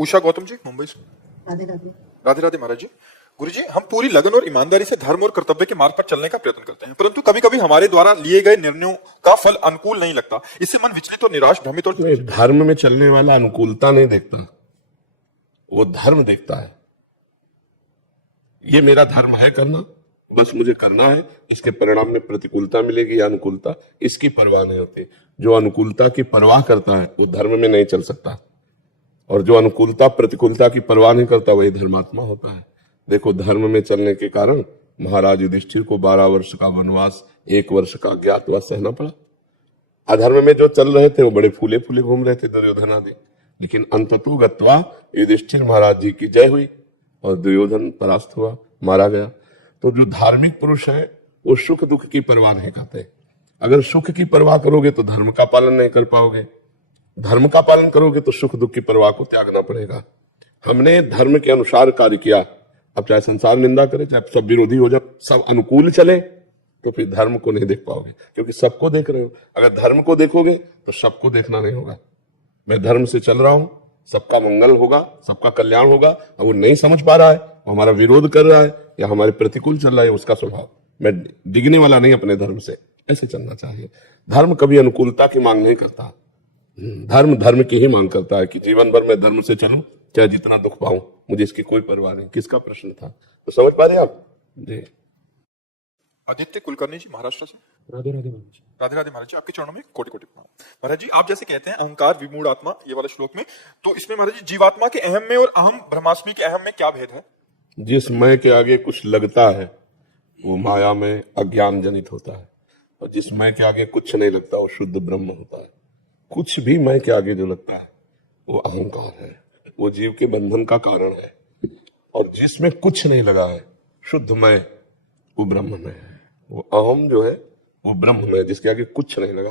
उषा गौतम जी मुंबई से। राधे राधे। राधे राधे महाराज जी। गुरु जी, हम पूरी लगन और ईमानदारी से धर्म और कर्तव्य के मार्ग पर चलने का प्रयत्न करते हैं, परंतु कभी कभी हमारे द्वारा लिए गए निर्णयों का फल अनुकूल नहीं लगता। इससे मन विचलित और निराश, भ्रमित और नहीं, धर्म में चलने वाला अनुकूलता नहीं देखता, वो धर्म देखता है। ये मेरा धर्म है करना, बस मुझे करना है, इसके परिणाम में प्रतिकूलता मिलेगी या अनुकूलता, इसकी परवाह नहीं होती। जो अनुकूलता की परवाह करता है वो धर्म में नहीं चल सकता, और जो अनुकूलता प्रतिकूलता की परवाह नहीं करता वही धर्मात्मा होता है। देखो, धर्म में चलने के कारण महाराज युधिष्ठिर को 12 वर्ष का वनवास, 1 वर्ष का अज्ञातवास सहना पड़ा। अधर्म में जो चल रहे थे वो बड़े फूले फूले घूम रहे थे, दुर्योधन आदि, लेकिन अंततु गत्वा युधिष्ठिर महाराज जी की जय हुई और दुर्योधन परास्त हुआ, मारा गया। तो जो धार्मिक पुरुष है वो सुख दुख की परवाह नहीं करते। अगर सुख की परवाह करोगे तो धर्म का पालन नहीं कर पाओगे, धर्म का पालन करोगे तो सुख दुख की परवाह को त्यागना पड़ेगा। हमने धर्म के अनुसार कार्य किया, अब चाहे संसार निंदा करे, चाहे सब विरोधी हो जाए, सब अनुकूल चले, तो फिर धर्म को नहीं देख पाओगे, क्योंकि सबको देख रहे हो। अगर धर्म को देखोगे तो सबको देखना नहीं होगा। मैं धर्म से चल रहा हूं, सबका मंगल होगा, सबका कल्याण होगा, और वो नहीं समझ पा रहा है, वो हमारा विरोध कर रहा है या हमारे प्रतिकूल चल रहा है, उसका स्वभाव। मैं डिगने वाला नहीं अपने धर्म से, ऐसे चलना चाहिए। धर्म कभी अनुकूलता की मांग नहीं करता, धर्म धर्म की ही मांग करता है कि जीवन भर मैं धर्म से चलूं, चाहे जितना दुख पाऊं, मुझे इसकी कोई परवाह नहीं। किसका प्रश्न था, तो समझ पा रहे आप जी। आदित्य कुलकर्णी जी महाराष्ट्र से। राधे राधे महाराज। राधे राधे महाराज जी, आपके चरणों में कोटि कोटि प्रणाम। महाराज जी, आप जैसे कहते हैं अहंकार विमूढ़ आत्मा, ये वाला श्लोक में, तो इसमें महाराज जी जीवात्मा के अहम में और अहम ब्रह्मास्मि के अहम में क्या भेद है? जिस मैं के आगे कुछ लगता है वो माया में अज्ञान जनित होता है, और जिस मैं के आगे कुछ नहीं लगता वो शुद्ध ब्रह्म होता है। कुछ भी मैं के आगे जो लगता है वो अहंकार है, वो जीव के बंधन का कारण है। और जिसमें कुछ नहीं लगा है, शुद्ध मैं, वो ब्रह्म में है। वो अहम जो है वो ब्रह्म में है, जिसके आगे कुछ नहीं लगा।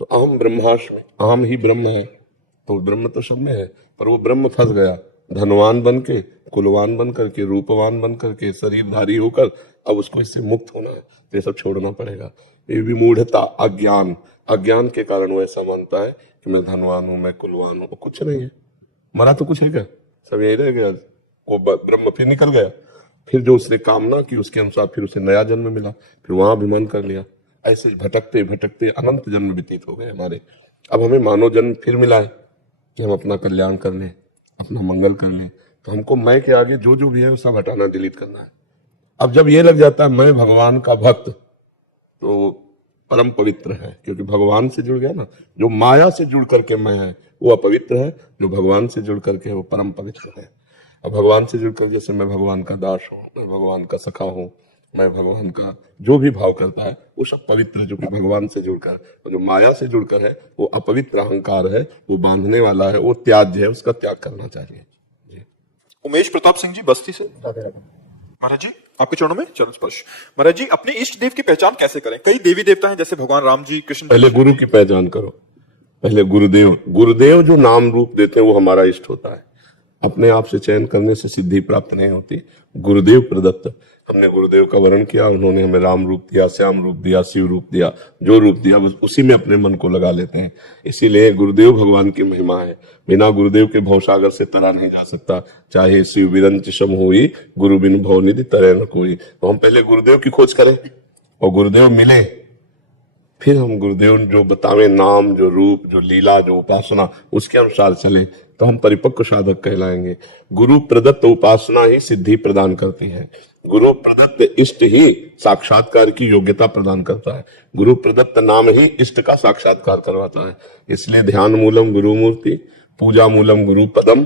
तो अहम ब्रह्मास्मि, अहम ही ब्रह्म है, तो ब्रह्म तो सब में है, पर वो ब्रह्म फंस गया धनवान बन के, कुलवान बन करके, रूपवान बन करके, शरीरधारी होकर। अब उसको इससे मुक्त होना है, तो ये सब छोड़ना पड़ेगा। ये विमूढ़ता, अज्ञान, अज्ञान के कारण वो ऐसा मानता है कि मैं धनवान हूं, मैं कुलवान हूं। कुछ नहीं है, मरा तो कुछ है क्या, सब यही रह गया। वो ब्रह्म फिर निकल गया, फिर जो उसने कामना की उसके अनुसार फिर उसे नया जन्म मिला, फिर वहां अभिमान कर लिया। ऐसे भटकते भटकते अनंत जन्म व्यतीत हो गए हमारे। अब हमें मानव जन्म फिर मिला है कि हम अपना कल्याण कर लें, अपना मंगल कर लें। तो हमको मैं के आगे जो जो भी है वो सब हटाना, डिलीट करना है। अब जब ये लग जाता है मैं भगवान का भक्त, तो परम पवित्र है, क्योंकि भगवान से जुड़ गया ना। जो माया से जुड़ करके मैं है वो अपवित्र है, जो भगवान से जुड़ करके वो परम पवित्र है। अब भगवान से जुड़कर, जैसे मैं भगवान का दास हूँ, मैं भगवान का सखा हूँ, मैं भगवान का जो भी भाव करता है वो सब पवित्र, जो कि भगवान से जुड़कर। और जो माया से जुड़कर है वो अपवित्र अहंकार है, वो बांधने वाला है, वो त्याज्य है, उसका त्याग करना चाहिए जी। उमेश प्रताप सिंह जी बस्ती से। राधे राधे। महाराज जी, आपके चरणों में चरण स्पर्श। महाराज जी, अपने इष्ट देव की पहचान कैसे करें? कई देवी देवता हैं, जैसे भगवान राम जी, कृष्ण। पहले गुरु की पहचान करो, पहले गुरुदेव। गुरुदेव जो नाम रूप देते हैं वो हमारा इष्ट होता है। अपने आप से चयन करने से सिद्धि प्राप्त नहीं होती, गुरुदेव प्रदत्त। हमने गुरुदेव का वर्णन किया, उन्होंने हमें राम रूप दिया, श्याम रूप दिया, शिव रूप दिया, जो रूप दिया बस उसी में अपने मन को लगा लेते हैं। इसीलिए गुरुदेव भगवान की महिमा है, बिना गुरुदेव के भवसागर से तरा नहीं जा सकता। चाहे शिव विरंच सम होई, गुरु बिन भव निधि तरे न कोई। तो हम पहले गुरुदेव की खोज करें, और गुरुदेव मिले, फिर हम गुरुदेव जो बतावे नाम, जो रूप, जो लीला, जो उपासना, उसके अनुसार चले, तो हम परिपक्व साधक कहलाएंगे। गुरु प्रदत्त उपासना ही सिद्धि प्रदान करती है। गुरु प्रदत्त इष्ट ही साक्षात्कार की योग्यता प्रदान करता है। गुरु प्रदत्त नाम ही इष्ट का साक्षात्कार करवाता है। इसलिए ध्यान मूलम गुरु मूर्ति, पूजा मूलम गुरु पदम,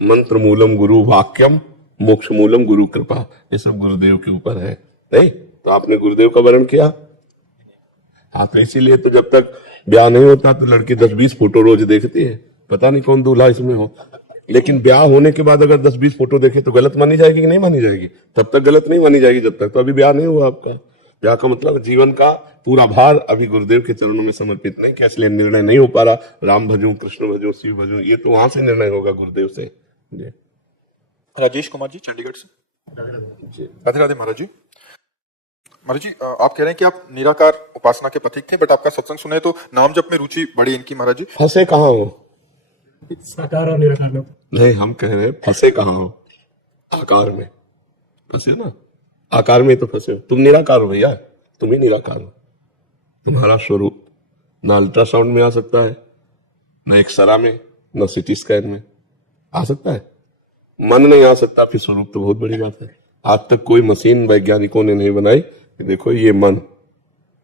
मंत्र मूलम गुरु वाक्यम, मोक्ष मूलम गुरु कृपा। ये सब गुरुदेव के ऊपर है। नहीं तो आपने गुरुदेव का वर्णन किया। हाँ, तो इसीलिए तो जब तक ब्याह नहीं होता तो लड़की 10-20 फोटो रोज देखती है, पता नहीं कौन दूल्हा इसमें हो। लेकिन ब्याह होने के बाद अगर 10-20 फोटो देखे तो गलत मानी जाएगी कि नहीं मानी जाएगी? तब तक गलत नहीं मानी जाएगी जब तक तो अभी ब्याह नहीं हुआ आपका। ब्याह का मतलब जीवन का पूरा भार अभी गुरुदेव के चरणों में समर्पित नहीं किया, इसलिए निर्णय नहीं हो पा रहा। राम भजूं, कृष्ण भजूं, शिव भजूं, ये तो वहां से निर्णय होगा गुरुदेव से जी। राजेश कुमार जी चंडीगढ़ से। राधे राधे महाराज जी। महाराज जी, आप कह रहे हैं कि आप निराकार उपासना के पथिक थे, बट आपका सत्संग सुने तो नाम जप में रुचि बढ़ी इनकी। महाराज जी, फंसे कहाँ हो? साकार और निराकार में। नहीं, हम कह रहे हैं फंसे कहाँ हो? आकार में फंसे ना, आकार में तो फंसे हो। तुम निराकार हो भैया, तुम ही निराकार हो। तुम्हारा स्वरूप ना अल्ट्रासाउंड में आ सकता है, न एक्सरा में, न सिटी स्कैन में आ सकता है। मन नहीं आ सकता, फिर स्वरूप तो बहुत बड़ी बात है। आज तक कोई मशीन वैज्ञानिकों ने नहीं बनाई कि देखो ये मन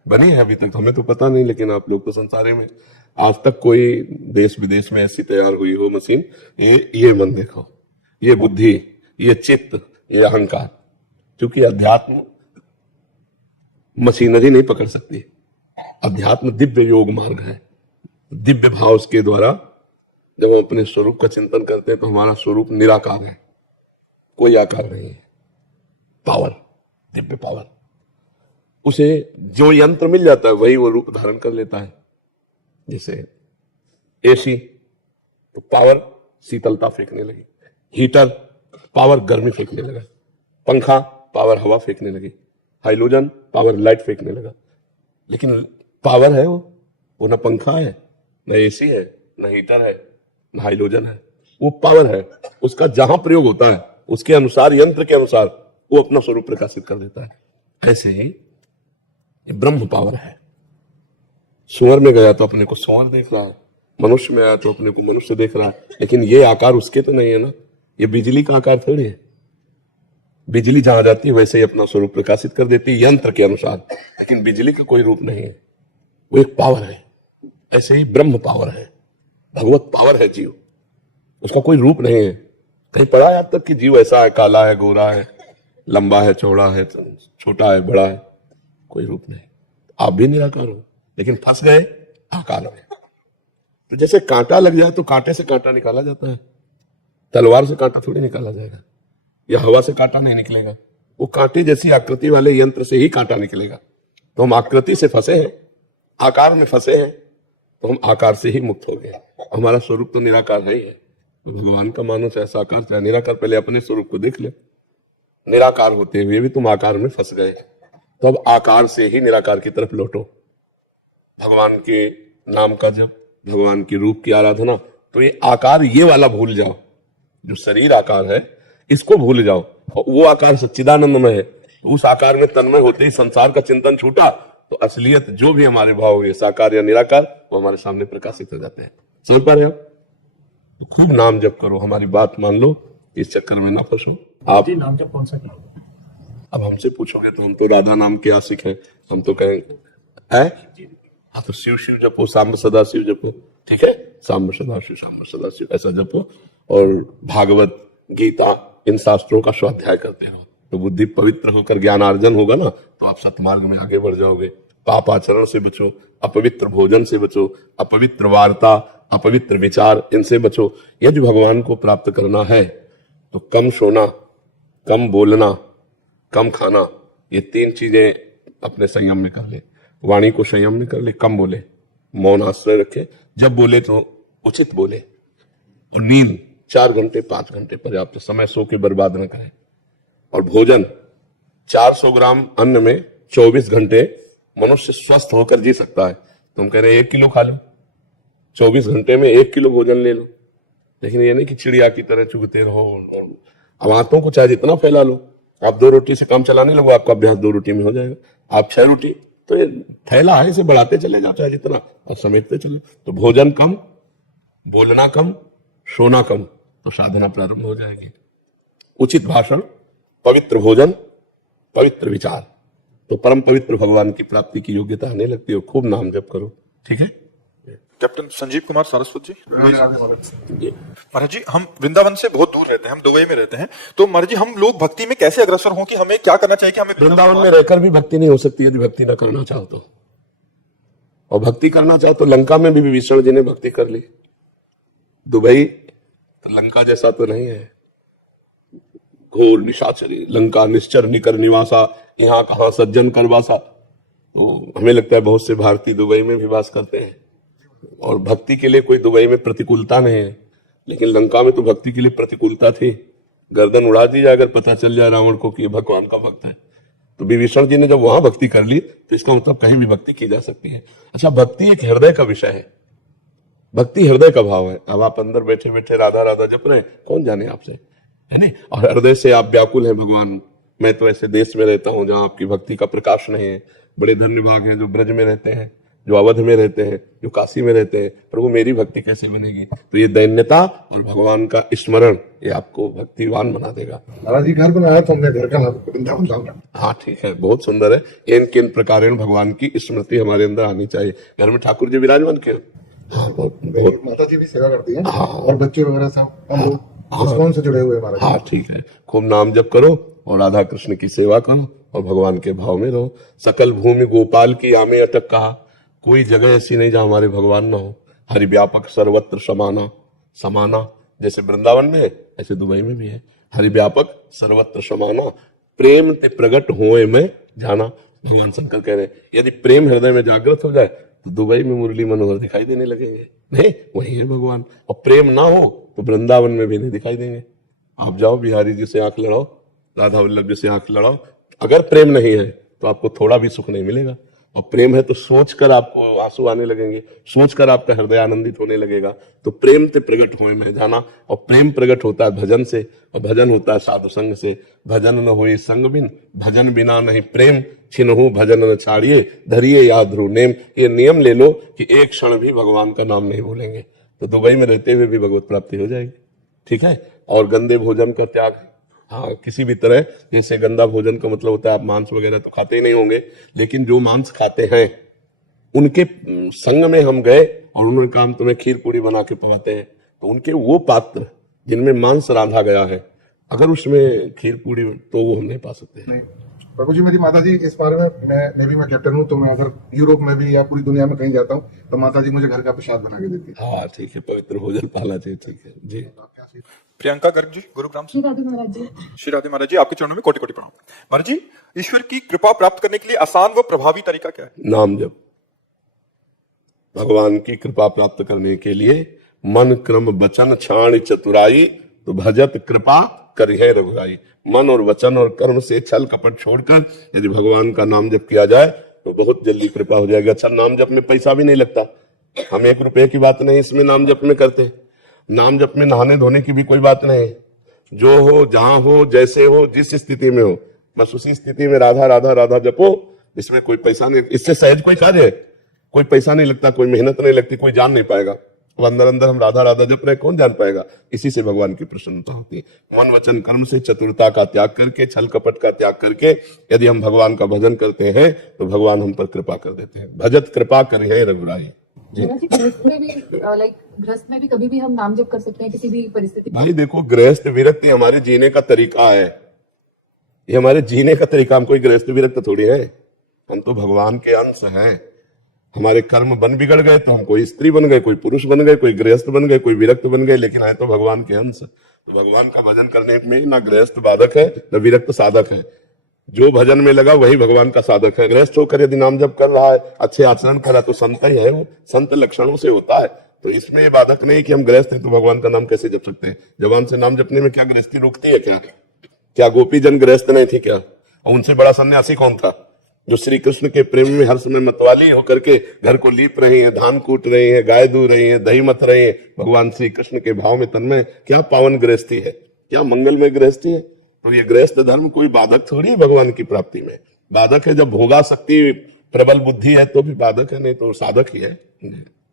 बनी है, अभी तक हमें तो पता नहीं, लेकिन आप लोग तो संसारे में आज तक कोई देश विदेश में ऐसी तैयार हुई हो मशीन, ये मन देखो, ये बुद्धि, ये चित्त, ये अहंकार। क्योंकि अध्यात्म मशीनरी नहीं पकड़ सकती। अध्यात्म दिव्य योग मार्ग है। दिव्य भाव के द्वारा जब हम अपने स्वरूप का चिंतन करते हैं तो हमारा स्वरूप निराकार है, कोई आकार नहीं है। Power, Divya power. उसे जो यंत्र मिल जाता है वही वो रूप धारण कर लेता है। जैसे एसी तो पावर शीतलता फेंकने लगी, हीटर पावर गर्मी फेंकने लगा, पंखा पावर हवा फेंकने लगी, हाइड्रोजन पावर लाइट फेंकने लगा। लेकिन पावर है वो ना पंखा है, न एसी है, न हीटर है, न हाइड्रोजन है। वो पावर है। उसका जहां प्रयोग होता है उसके अनुसार, यंत्र के अनुसार वो अपना स्वरूप प्रकाशित कर देता है। ऐसे ही ये ब्रह्म पावर है। सुअर में गया तो अपने को सुअर देख रहा है, मनुष्य में आया तो अपने को मनुष्य देख रहा है। लेकिन ये आकार उसके तो नहीं है ना, ये बिजली का आकार थोड़ी है। बिजली जहां जाती है वैसे ही अपना स्वरूप प्रकाशित कर देती है यंत्र के अनुसार, लेकिन बिजली का कोई रूप नहीं है, वो एक पावर है। ऐसे ही ब्रह्म पावर है, भगवत पावर है जीव, उसका कोई रूप नहीं है। कहीं पढ़ा है आज तक कि जीव ऐसा है, काला है, गोरा है, लंबा है, चौड़ा है, छोटा है, बड़ा है? कोई रूप नहीं। आप भी निराकार हो, लेकिन फंस गए आकार में। तो जैसे कांटा लग जाए तो कांटे से कांटा निकाला जाता है, तलवार से कांटा थोड़ी निकाला जाएगा, या हवा से कांटा नहीं निकलेगा। वो कांटे जैसी आकृति वाले यंत्र से ही कांटा निकलेगा। तो हम आकृति से फंसे हैं, आकार में फंसे हैं, तो हम आकार से ही मुक्त हो गए। हमारा स्वरूप तो निराकार है ही है। तो भगवान का मानो चाहे साकार चाहे निराकार, पहले अपने स्वरूप को देख ले। निराकार होते हुए भी तुम आकार में फंस गए, तो अब आकार से ही निराकार की तरफ लौटो। भगवान के नाम का जप, भगवान के रूप की आराधना। तो ये आकार, ये वाला भूल जाओ, जो शरीर आकार है इसको भूल जाओ। और वो आकार सच्चिदानंद में है। तो उस आकार में तन्मय होते ही संसार का चिंतन छूटा, तो असलियत जो भी हमारे भाव हुए, साकार या निराकार, वो हमारे सामने प्रकाशित हो जाते हैं। समझ पा रहे हो? तो खूब नाम जप करो, हमारी बात मान लो, इस चक्कर में ना फंसो। आप जी, नाम जप कौन सा करो? अब हमसे पूछोगे तो हम तो राधा नाम के आशिक हैं, हम तो कहेंगे है हाँ, तो शिव शिव जपो, सांब सदा शिव जपो। ठीक है, सांब सदा शिव, सांब सदा शिव, ऐसा जपो। और भागवत, गीता, इन शास्त्रों का स्वाध्याय करते रहो, तो बुद्धि पवित्र होकर ज्ञानार्जन होगा ना, तो आप सतमार्ग में आगे बढ़ जाओगे। पाप आचरण से बचो, अपवित्र भोजन से बचो, अपवित्र वार्ता, अपवित्र विचार, इनसे बचो। यदि भगवान को प्राप्त करना है तो कम सोना, कम बोलना, कम खाना, ये 3 चीजें अपने संयम में कर ले। वाणी को संयम में कर ले, कम बोले, मौन आश्रय रखे, जब बोले तो उचित बोले। और नींद 4 घंटे 5 घंटे पर्याप्त समय, सो के बर्बाद न करें। और भोजन 400 ग्राम अन्न में 24 घंटे मनुष्य स्वस्थ होकर जी सकता है। तुम कह रहे 1 किलो खा लो, 24 घंटे में 1 किलो भोजन ले लो। लेकिन ये नहीं कि चिड़िया की तरह चुगते रहो। अब हाथों को चाहे जितना फैला लो, आप 2 रोटी से काम चलाने लगो, आपका अभ्यास 2 रोटी में हो जाएगा। आप 6 रोटी, तो ये थैला है, इसे बढ़ाते चले जाओ चाहे जितना, और समेटते चले। तो भोजन कम, बोलना कम, सोना कम, तो साधना प्रारंभ हो जाएगी। उचित भाषण, पवित्र भोजन, पवित्र विचार, तो परम पवित्र भगवान की प्राप्ति की योग्यता आने लगती है। खूब नाम जप करो। ठीक है। कैप्टन संजीव कुमार सारस्वत जी। जी। महाराज जी, हम वृंदावन से बहुत दूर रहते हैं, हम दुबई में रहते हैं, तो महाराज जी हम लोग भक्ति में कैसे अग्रसर हों, कि हमें क्या करना चाहिए कि हमें वृंदावन में रहकर भी भक्ति नहीं हो सकती यदि भक्ति ना करना चाहो तो। और भक्ति करना चाहो तो लंका में भी विभीषण जी ने भक्ति कर ली। दुबई तो लंका जैसा तो नहीं है, घोर निशाचरी लंका, निश्चर निकर निवासा, यहाँ कहाँ सज्जन करवासा। तो हमें लगता है बहुत से भारतीय दुबई में भी वास करते हैं, और भक्ति के लिए कोई दुबई में प्रतिकूलता नहीं है। लेकिन लंका में तो भक्ति के लिए प्रतिकूलता थी। गर्दन उड़ा दी जाए अगर पता चल जाए रावण को कि भगवान का भक्त है। तो विभीषण जी ने जब वहां भक्ति कर ली, तो इसका मतलब कहीं भी भक्ति की जा सकती है। अच्छा, भक्ति एक हृदय का विषय है, भक्ति हृदय का भाव है। अब आप अंदर बैठे बैठे राधा राधा जप रहे हैं, कौन जाने आपसे, है नहीं। और हृदय से आप व्याकुल हैं भगवान, मैं तो ऐसे देश में रहता हूं जहां आपकी भक्ति का प्रकाश नहीं है। बड़े धन्य भाग हैं जो ब्रज में रहते हैं, जो अवध में रहते हैं, जो काशी में रहते हैं। प्रभु मेरी भक्ति कैसे बनेगी? तो ये दैन्यता और भगवान का स्मरण ये आपको भक्तिवान बना देगा। महाराज जी घर बनाया तो हमने घर का नाम वृंदावन लाऊंगा। हाँ ठीक है, बहुत सुंदर है। इन किन प्रकार भगवान की स्मृति हमारे अंदर आनी चाहिए। घर में ठाकुर जी विराजमान क्यों? हाँ, बहुत माता जी भी सेवा करती है। हाँ। और बच्चे वगैरह सब हम लोग इस्कॉन से जुड़े हुए हैं महाराज। हाँ ठीक है, खूब नाम जप करो और राधा कृष्ण की सेवा करो और भगवान के भाव में रहो। सकल भूमि गोपाल की आमे अटक कहा, कोई जगह ऐसी नहीं जहां हमारे भगवान ना हो। हरि व्यापक सर्वत्र समाना, समाना जैसे वृंदावन में है ऐसे दुबई में भी है। हरि व्यापक सर्वत्र समाना, प्रेम ते प्रगट होए में जाना। भगवान शंकर कह रहे हैं यदि प्रेम हृदय में जागृत हो जाए तो दुबई में मुरली मनोहर दिखाई देने लगेंगे। नहीं, वही है भगवान। और प्रेम ना हो तो वृंदावन में भी नहीं दिखाई देंगे। आप जाओ बिहारी जी से आंख लड़ाओ, राधा वल्लभ जी से आंख लड़ाओ, अगर प्रेम नहीं है तो आपको थोड़ा भी सुख नहीं मिलेगा। और प्रेम है तो सोचकर आपको आंसू आने लगेंगे, सोचकर आपका हृदय आनंदित होने लगेगा। तो प्रेम से प्रकट होए में जाना। और प्रेम प्रकट होता है भजन से, और भजन होता है साधु संग से। भजन न होए संग बिन, भजन बिना नहीं प्रेम, छिनहु भजन न छाड़िए, धरिए याद ध्रुव नेम। ये नियम ले लो कि एक क्षण भी भगवान का नाम नहीं भूलेंगे तो दुबई में रहते हुए भी भगवत प्राप्ति हो जाएगी। ठीक है। और गंदे भोजन का त्याग, हाँ किसी भी तरह, जैसे गंदा भोजन का मतलब होता है आप मांस वगैरह तो खाते ही नहीं होंगे, लेकिन जो मांस खाते हैं उनके संग में हम गए और उन्होंने कहा हम तुम्हें खीर पूरी बना के पकाते हैं, तो उनके वो पात्र जिनमें मांस रांधा गया है अगर उसमें खीर पूरी तो वो हम नहीं पा सकते। प्रभु जी मेरी माता जी इस बारे में मैं नेवी में कैप्टन हूँ, तो मैं अगर यूरोप में भी या पूरी दुनिया में कहीं जाता हूँ तो माता जी मुझे घर का प्रसाद बना के देती है। हाँ ठीक है, पवित्र भोजन पाला चाहिए। ठीक है जी। प्रियंका गर्ग जी गुरुग्राम से। श्री राधे महाराज जी। श्री राधे महाराज जी, आपके चरणों में कोटि कोटि प्रणाम। महाराज जी, ईश्वर की कृपा प्राप्त करने के लिए आसान व प्रभावी तरीका क्या है? नाम जप। भगवान की कृपा प्राप्त करने के लिए मन क्रम वचन छाण चतुराई, तो भजत कृपा करिहे रघुराई। मन और वचन और कर्म से छल कपट छोड़कर यदि भगवान का नाम जप किया जाए तो बहुत जल्दी कृपा हो जाएगा। अच्छा, नाम जप में पैसा भी नहीं लगता, हम 1 रुपए की बात नहीं इसमें नाम जप में करते हैं। नाम जप में नहाने धोने की भी कोई बात नहीं है। जो हो, जहां हो, जैसे हो, जिस स्थिति में हो, बस उसी स्थिति में राधा राधा राधा जपो। इसमें कोई पैसा नहीं, इससे सहज कोई कार्य है, कोई पैसा नहीं लगता, कोई मेहनत नहीं लगती, कोई जान नहीं पाएगा। अब अंदर अंदर हम राधा राधा जप रहे, कौन जान पाएगा? इसी से भगवान की प्रसन्नता होती है। मन वचन कर्म से चतुरता का त्याग करके, छल कपट का त्याग करके यदि हम भगवान का भजन करते हैं तो भगवान हम पर कृपा कर देते हैं। भजत कृपा करिहे रघुराई। गृहस्थ में भी गृहस्थ में भी कभी भी हम नाम जप कर सकते हैं किसी भी परिस्थिति में। भाई देखो, गृहस्थ विरक्ति हमारे जीने का तरीका है, ये हमारे जीने का तरीका। हम कोई गृहस्थ विरक्त थोड़ी है, हम तो भगवान के अंश हैं। हमारे कर्म बन बिगड़ गए तो हम कोई स्त्री बन गए, कोई पुरुष बन गए, कोई गृहस्थ बन गए, कोई विरक्त बन गए, लेकिन है तो भगवान के अंश। तो भगवान का भजन करने में ना गृहस्थ बाधक है न विरक्त साधक है। जो भजन में लगा वही भगवान का साधक है। गृहस्थ होकर यदि नाम जप कर रहा है, अच्छे आचरण कर रहा है तो संत ही है, वो संत लक्षणों से होता है। तो इसमें ये बाधक नहीं कि हम गृहस्थ हैं तो भगवान का नाम कैसे जप सकते हैं। जवान से नाम जपने में क्या गृहस्थी रोकती है? क्या गोपी जन गृहस्थ नहीं थी क्या? और उनसे बड़ा सन्यासी कौन था जो श्री कृष्ण के प्रेम में हर समय मतवाली होकर के घर को लीप रही है, धान कूट रही है, गाय दूह रही है, दही मथ रही है, भगवान श्री कृष्ण के भाव में तन्मय। क्या पावन गृहस्थी है, क्या मंगलमय गृहस्थी है। तो ये गृहस्थ धर्म कोई बाधक थोड़ी है भगवान की प्राप्ति में। बाधक है जब भोगा शक्ति प्रबल बुद्धि है तो भी बाधक है, नहीं तो साधक ही है।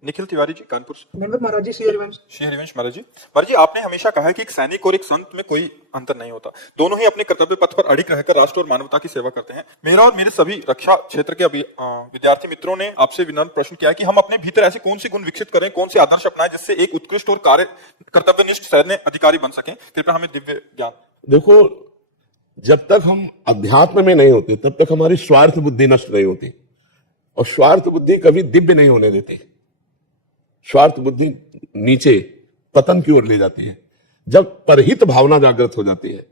निखिल तिवारी जी कानपुर से। दंडवत महाराज जी, श्री हरिवंश। श्री हरिवंश महाराज जी। महाराज जी, आपने हमेशा कहा है कि एक सैनिक और एक संत में कोई अंतर नहीं होता, दोनों ही अपने कर्तव्य पथ पर अड़िग रहकर राष्ट्र और मानवता की सेवा करते हैं। मेरा और मेरे सभी रक्षा क्षेत्र के विद्यार्थी मित्रों ने आपसे विनम्र प्रश्न किया है कि हम अपने भीतर ऐसे कौन से गुण विकसित करें, कौन से आदर्श अपनाएं जिससे एक उत्कृष्ट और कर्तव्यनिष्ठ सैन्य अधिकारी बन सकें। कृपया हमें दिव्य ज्ञान। देखो, जब तक हम अध्यात्म में नहीं होते तब तक हमारी स्वार्थ बुद्धि नष्ट नहीं होती, और स्वार्थ बुद्धि कभी दिव्य नहीं होने देती। स्वार्थ बुद्धि नीचे पतन की ओर ले जाती है। जब परहित भावना जागृत हो जाती है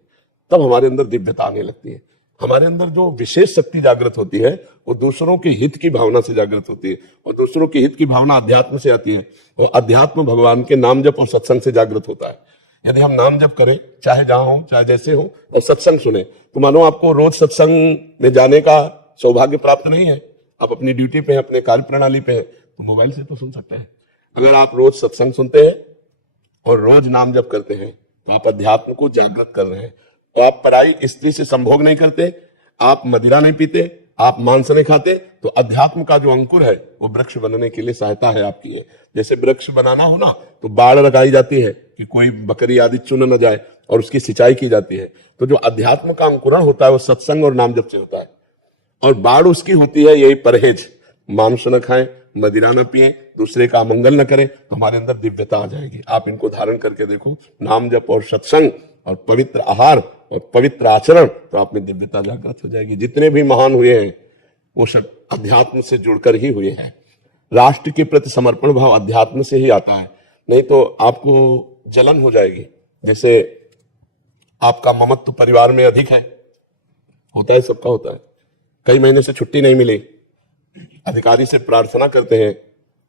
तब हमारे अंदर दिव्यता आने लगती है। हमारे अंदर जो विशेष शक्ति जागृत होती है वो दूसरों के हित की भावना से जागृत होती है, और दूसरों के हित की भावना अध्यात्म से आती है, और अध्यात्म भगवान के नाम जप और सत्संग से जागृत होता है। यदि हम नाम जप करें, चाहे जहां हो चाहे जैसे हो, और सत्संग सुने, तो मानो आपको रोज सत्संग में जाने का सौभाग्य प्राप्त नहीं है। आप अपनी ड्यूटी पे, अपने कार्य प्रणाली पे, तो मोबाइल से तो सुन सकते हैं। अगर आप रोज सत्संग सुनते हैं और रोज नाम जप करते हैं तो आप अध्यात्म को जागृत कर रहे हैं। तो आप पराई स्त्री से संभोग नहीं करते, आप मदिरा नहीं पीते, आप मांस नहीं खाते, तो अध्यात्म का जो अंकुर है वो वृक्ष बनने के लिए सहायता है आपकी है। जैसे वृक्ष बनाना हो ना तो बाड़ लगाई जाती है कि कोई बकरी आदि चुन न जाए और उसकी सिंचाई की जाती है। तो जो अध्यात्म का अंकुरण होता है वो सत्संग और नाम जप से होता है। और बाढ़ उसकी होती है यही परहेज, मांस न खाएं, मदिरा न पिए, दूसरे का अमंगल न करें, तो हमारे अंदर दिव्यता आ जाएगी। आप इनको धारण करके देखो, नाम जप और सत्संग और पवित्र आहार और पवित्र आचरण, तो आप में दिव्यता जागृत हो जाएगी। जितने भी महान हुए हैं वो सब अध्यात्म से जुड़कर ही हुए हैं। राष्ट्र के प्रति समर्पण भाव अध्यात्म से ही आता है, नहीं तो आपको जलन हो जाएगी। जैसे आपका ममत्व परिवार में अधिक है, होता है, सबका होता है, कई महीने से छुट्टी नहीं मिली, अधिकारी से प्रार्थना करते हैं,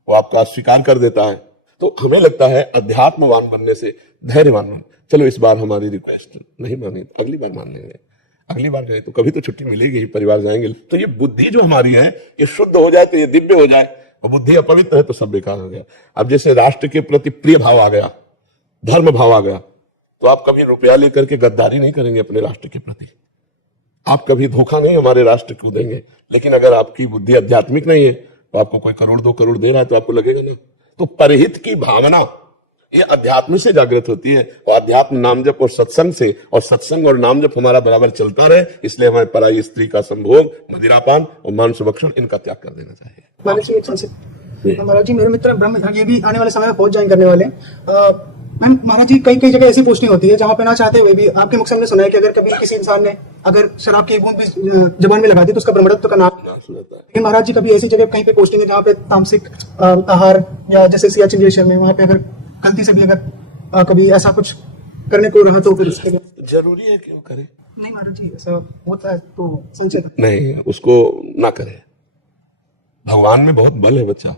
वो आपका अस्वीकार कर देता है, तो हमें लगता है अध्यात्मवान बनने से धैर्यवान बन, चलो इस बार हमारी रिक्वेस्ट नहीं मानी, अगली बार मान लेंगे, अगली बार गए तो कभी तो छुट्टी मिलेगी ही, परिवार जाएंगे। तो ये बुद्धि जो हमारी है ये शुद्ध हो जाए तो ये दिव्य हो जाए, और बुद्धि अपवित्र है तो सब बेकार हो गया। अब जैसे राष्ट्र के प्रति प्रिय भाव आ गया, धर्म भाव आ गया, तो आप कभी रुपया लेकर के गद्दारी नहीं करेंगे अपने राष्ट्र के प्रति, आप कभी धोखा नहीं हमारे राष्ट्र को देंगे। लेकिन अगर आपकी बुद्धि आध्यात्मिक नहीं है तो आपको कोई करोड़ 2 करोड़ दे रहा है तो आपको लगेगा ना। तो परहित की भावना ये अध्यात्म से जागृत होती है, और अध्यात्म नाम जप और सत्संग से, और सत्संग और नाम जप हमारा बराबर चलता रहे, इसलिए हमारे पराई स्त्री का संभोग, मदिरापान और मांस भक्षण इनका त्याग कर देना चाहिए। महाराज जी एक संशय, महाराज जी मेरे मित्र ब्रह्मधारी ये भी आने वाले समय में पहुंच ज्वाइन करने वाले हैं। मैम महाराज जी कई कई जगह ऐसी पोस्टिंग होती है जहाँ पे ना चाहते हुए भी आपके मुख से हमने सुना है कि अगर कभी किसी इंसान ने अगर शराब की एक बूंद भी जबान में लगा दी तो उसका ब्रह्मत्व का नाश नाश हो जाता है। लेकिन महाराज जी कभी ऐसी जगह कहीं पे पोस्टिंग है जहाँ पे तामसिक आहार या जैसे सियाचिन ग्लेशियर में वहाँ पे अगर गलती से भी अगर कभी ऐसा कुछ करने को रहा तो फिर उसके लिए जरूरी है क्यों करे? नहीं महाराज जी ऐसा होता है तो संशय था। नहीं, उसको ना करे। भगवान में बहुत बल है बच्चा,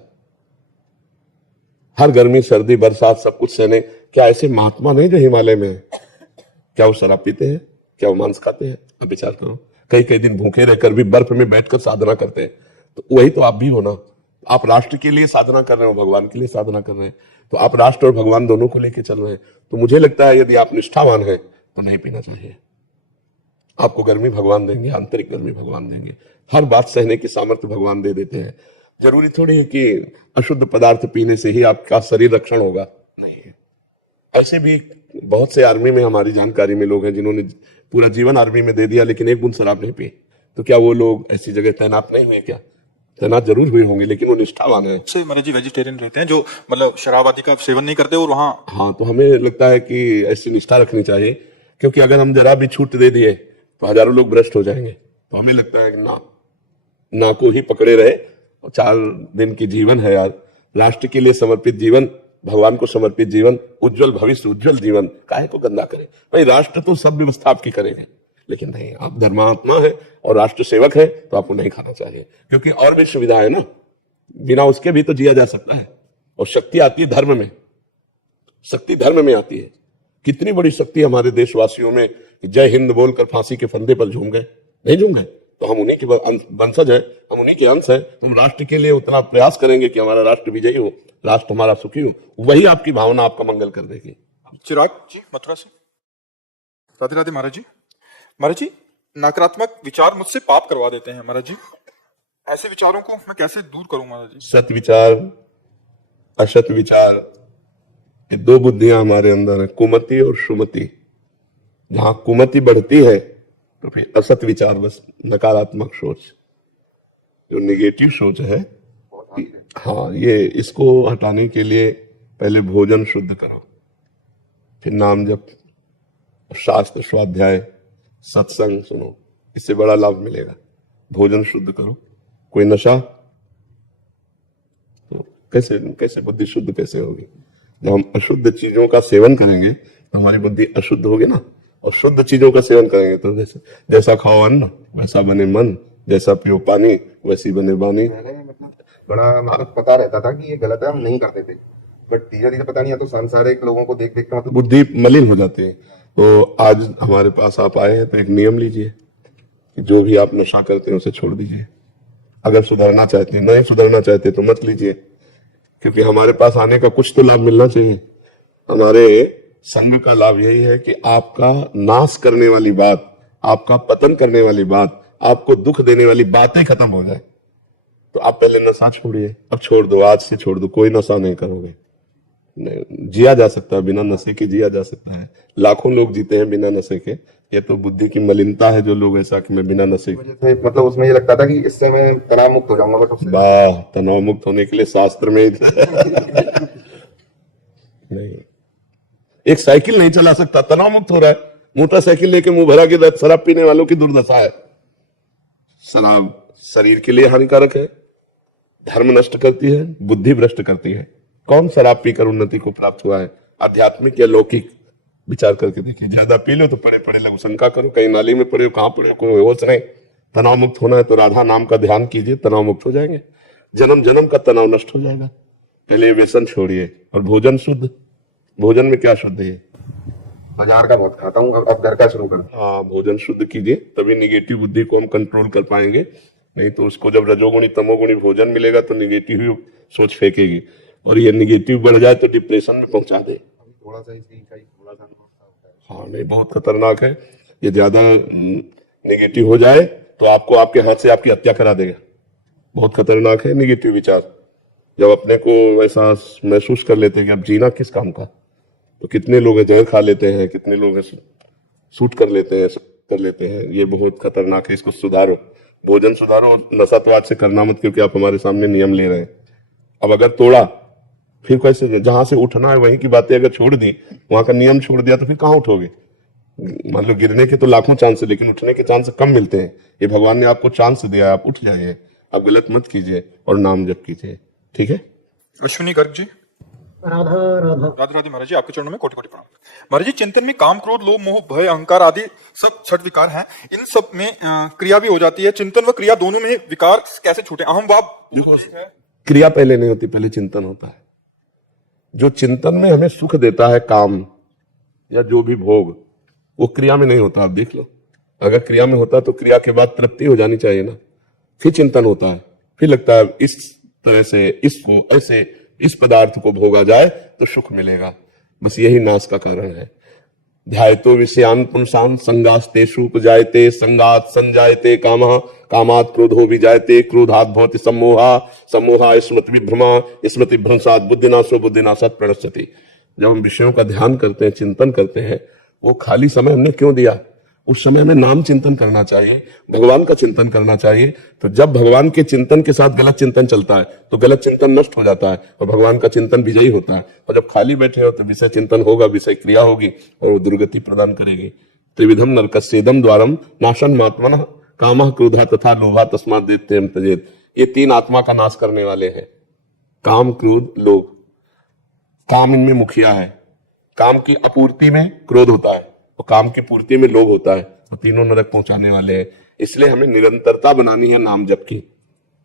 हर गर्मी सर्दी बरसात सब कुछ सहने। क्या ऐसे महात्मा नहीं जो हिमालय में है? क्या वो शराब पीते हैं? क्या वो मांस खाते हैं? अब विचार करो, कई कई दिन भूखे रहकर भी बर्फ में बैठकर साधना करते हैं, तो वही तो आप भी हो ना। आप राष्ट्र के लिए साधना कर रहे हो, भगवान के लिए साधना कर रहे हैं, तो आप राष्ट्र और भगवान दोनों को लेकर चल रहे हैं। तो मुझे लगता है यदि आप निष्ठावान हैं तो नहीं पीना चाहिए। आपको गर्मी भगवान देंगे, आंतरिक गर्मी भगवान देंगे, हर बात सहने की सामर्थ्य भगवान दे देते हैं। जरूरी थोड़ी है कि अशुद्ध पदार्थ पीने से ही आपका शरीर रक्षण होगा, नहीं है। ऐसे भी बहुत से आर्मी में हमारी जानकारी में लोग हैं जिन्होंने पूरा जीवन आर्मी में दे दिया लेकिन एक बूंद शराब नहीं पी। तो क्या वो लोग ऐसी जगह तैनात नहीं हुए? क्या तैनात जरूर हुए होंगे, लेकिन वो निष्ठावान है। से महाराज जी वेजिटेरियन रहते हैं जो मतलब शराब आदि का सेवन नहीं करते और वहाँ हाँ, तो हमें लगता है कि ऐसी निष्ठा रखनी चाहिए, क्योंकि अगर हम जरा भी छूट दे दिए तो हजारों लोग भ्रष्ट हो जाएंगे। तो हमें लगता है कि ना को ही पकड़े रहे। 4 दिन की जीवन है यार, राष्ट्र के लिए समर्पित जीवन, भगवान को समर्पित जीवन, उज्जवल भविष्य, उज्जवल जीवन, काहे को गंदा करें? भाई राष्ट्र तो सब व्यवस्था आपकी करेंगे, लेकिन नहीं, आप धर्मात्मा है और राष्ट्र सेवक है तो आपको नहीं खाना चाहिए, क्योंकि और भी सुविधा है ना, बिना उसके भी तो जिया जा सकता है। और शक्ति आती है धर्म में, शक्ति धर्म में आती है। कितनी बड़ी शक्ति हमारे देशवासियों में, जय हिंद बोलकर फांसी के फंदे पर झूम गए, नहीं झूम गए? तो हम उन्हीं के वंशज है, हम उन्हीं के अंश है। हम राष्ट्र के लिए उतना प्रयास करेंगे कि हमारा राष्ट्र विजयी हो, राष्ट्र हमारा सुखी हो, वही आपकी भावना आपका मंगल कर देगी। चिराग जी मथुरा से। राधे राधे महाराज जी। महाराज जी, नकारात्मक विचार मुझसे पाप करवा देते हैं महाराज जी, ऐसे विचारों को मैं कैसे दूर करूं महाराज जी? सत विचार, असत विचार, ये 2 बुद्धियां हमारे अंदर है, कुमति और सुमति। जहां कुमति बढ़ती है तो फिर असत विचार, बस नकारात्मक सोच, जो निगेटिव सोच है, हाँ, ये इसको हटाने के लिए पहले भोजन शुद्ध करो, फिर नाम जप, शास्त्र स्वाध्याय, सत्संग सुनो, इससे बड़ा लाभ मिलेगा। भोजन शुद्ध करो, कोई नशा, तो कैसे बुद्धि शुद्ध कैसे होगी? जब हम अशुद्ध चीजों का सेवन करेंगे तो हमारी बुद्धि अशुद्ध होगी ना, और शुद्ध चीजों का सेवन करेंगे तो जैसा खाओ अन्न वैसा बने मन, जैसा पियो पानी वैसी बने वाणी। बड़ा मतलब पता रहता था कि ये गलत है, हम नहीं करते थे, बट धीरे धीरे पता नहीं है तो सांसारिक लोगों को देख देख कर मतलब बुद्धि मलिन हो जाती है। तो आज हमारे पास आप आए हैं तो एक नियम लीजिए कि जो भी आप नशा करते हैं उसे छोड़ दीजिए। अगर सुधरना चाहते हैं, नहीं सुधरना चाहते तो मत लीजिए, क्योंकि हमारे पास आने का कुछ तो लाभ मिलना चाहिए। हमारे संघ का लाभ यही है कि आपका नाश करने वाली बात, आपका पतन करने वाली बात, आपको दुख देने वाली बातें खत्म हो जाए। तो आप पहले नशा छोड़िए, अब छोड़ दो, आज से छोड़ दो, कोई नशा नहीं करोगे। नहीं, जिया जा सकता है बिना नशे के, जिया जा सकता है। लाखों लोग जीते हैं बिना नशे के। ये तो बुद्धि की मलिनता है जो लोग ऐसा कि मैं बिना नशे के। मतलब उसमें ये लगता था कि इससे मैं तनाव मुक्त हो जाऊंगा, बट उससे वाह, तनाव मुक्त होने के लिए शास्त्र में नहीं, एक साइकिल नहीं चला सकता, तनाव मुक्त हो रहा है। मोटरसाइकिल लेके मुंह भरा के शराब पीने वालों की दुर्दशा है। शराब शरीर के लिए हानिकारक है, धर्म नष्ट करती है, बुद्धि भ्रष्ट करती है। कौन शराब पीकर उन्नति को प्राप्त हुआ है, आध्यात्मिक या लौकिक? विचार करके देखिए। ज्यादा पी लो तो पड़े पड़े लगो, शंका करो कहीं नाली में पड़े हो, कहां पड़े हो, कोई होश नहीं। तनाव मुक्त होना है तो राधा नाम का ध्यान कीजिए, तनाव मुक्त हो जाएंगे। जन्म जन्म का तनाव नष्ट हो जाएगा। पहले व्यसन छोड़िए। और भोजन शुद्ध, भोजन में क्या शुद्ध है? बाजार का बहुत खाता हूँ, अब घर का शुरू कर। हाँ, भोजन शुद्ध कीजिए, तभी निगेटिव बुद्धि को हम कंट्रोल कर पाएंगे। नहीं तो उसको जब रजोगुणी तमोगुणी भोजन मिलेगा तो निगेटिव ही सोच फेंकेगी, और ये निगेटिव बढ़ जाए तो डिप्रेशन में पहुंचा दे। थोड़ा सा इसकी थोड़ा सा हाँ, नहीं, बहुत खतरनाक है ये। ज्यादा निगेटिव हो जाए तो आपको आपके हाथ से आपकी हत्या करा देगा। बहुत खतरनाक है निगेटिव विचार। जब अपने को वैसा महसूस कर लेते हैं कि अब जीना किस काम का, तो कितने लोग जहर खा लेते हैं, कितने लोग सूट कर लेते हैं, ये बहुत खतरनाक है। इसको सुधारो, भोजन सुधारो, और नशा तो आज से करना मत, क्योंकि आप हमारे सामने नियम ले रहे हैं। अब अगर तोड़ा फिर कैसे? जहां से उठना है वहीं की बातें अगर छोड़ दी, वहां का नियम छोड़ दिया, तो फिर कहां उठोगे? मान लो गिरने के तो लाखों चांस है, लेकिन उठने के चांस कम मिलते हैं। ये भगवान ने आपको चांस दिया है, आप उठ जाइए, आप गलत मत कीजिए और नाम जप कीजिए। ठीक है? अश्विनी गर्ग जी। राधा राधा। राधे राधे महाराज जी, आपके चरणों में कोटि कोटि प्रणाम। महाराज जी, चिंतन में काम, क्रोध, लोभ, मोह, भय, अहंकार आदि सब छठ विकार हैं। इन सब में क्रिया भी हो जाती है। चिंतन व क्रिया दोनों में विकार कैसे छूटे? अहम भाव देखो, क्रिया पहले नहीं होती, पहले चिंतन होता है। जो चिंतन में हमें सुख देता है, काम या जो भी भोग, वो क्रिया में नहीं होता। आप देख लो, अगर क्रिया में होता तो क्रिया के बाद तृप्ति हो जानी चाहिए ना, फिर चिंतन होता है, फिर लगता है इस तरह से इसको ऐसे इस पदार्थ को भोगा जाए तो सुख मिलेगा। बस यही नाश का कारण है। ध्यायतो विषयान पुंसां संगास्तेषु उपजायते, संगात संजायते कामः, कामात् क्रोधो विजायते, क्रोधात् भवति सम्मोहा, सम्मोहा स्मृति विभ्रमा, स्मृति भ्रंशात् बुद्धिनाशो, बुद्धिनाशात् प्रणश्यति। जब हम विषयों का ध्यान करते हैं, चिंतन करते हैं, वो खाली समय हमने क्यों दिया? उस समय हमें नाम चिंतन करना चाहिए, भगवान का चिंतन करना चाहिए। तो जब भगवान के चिंतन के साथ गलत चिंतन चलता है तो गलत चिंतन नष्ट हो जाता है और भगवान का चिंतन विजयी होता है। और जब खाली बैठे हो तो विषय चिंतन होगा, विषय क्रिया होगी और वो दुर्गति प्रदान करेगी। त्रिविधम नरकस्येदम द्वारम नाशन मात्मनः कामः क्रोधः तथा लोभः तस्मात् दैत्यं त्यजेत्। ये तीन आत्मा का नाश करने वाले हैं, काम, क्रोध, लोभ। काम इनमें मुखिया है। काम की आपूर्ति में क्रोध होता है और काम की पूर्ति में लोभ होता है, तो तीनों नरक पहुंचाने वाले हैं। इसलिए हमें निरंतरता बनानी है नाम जप की,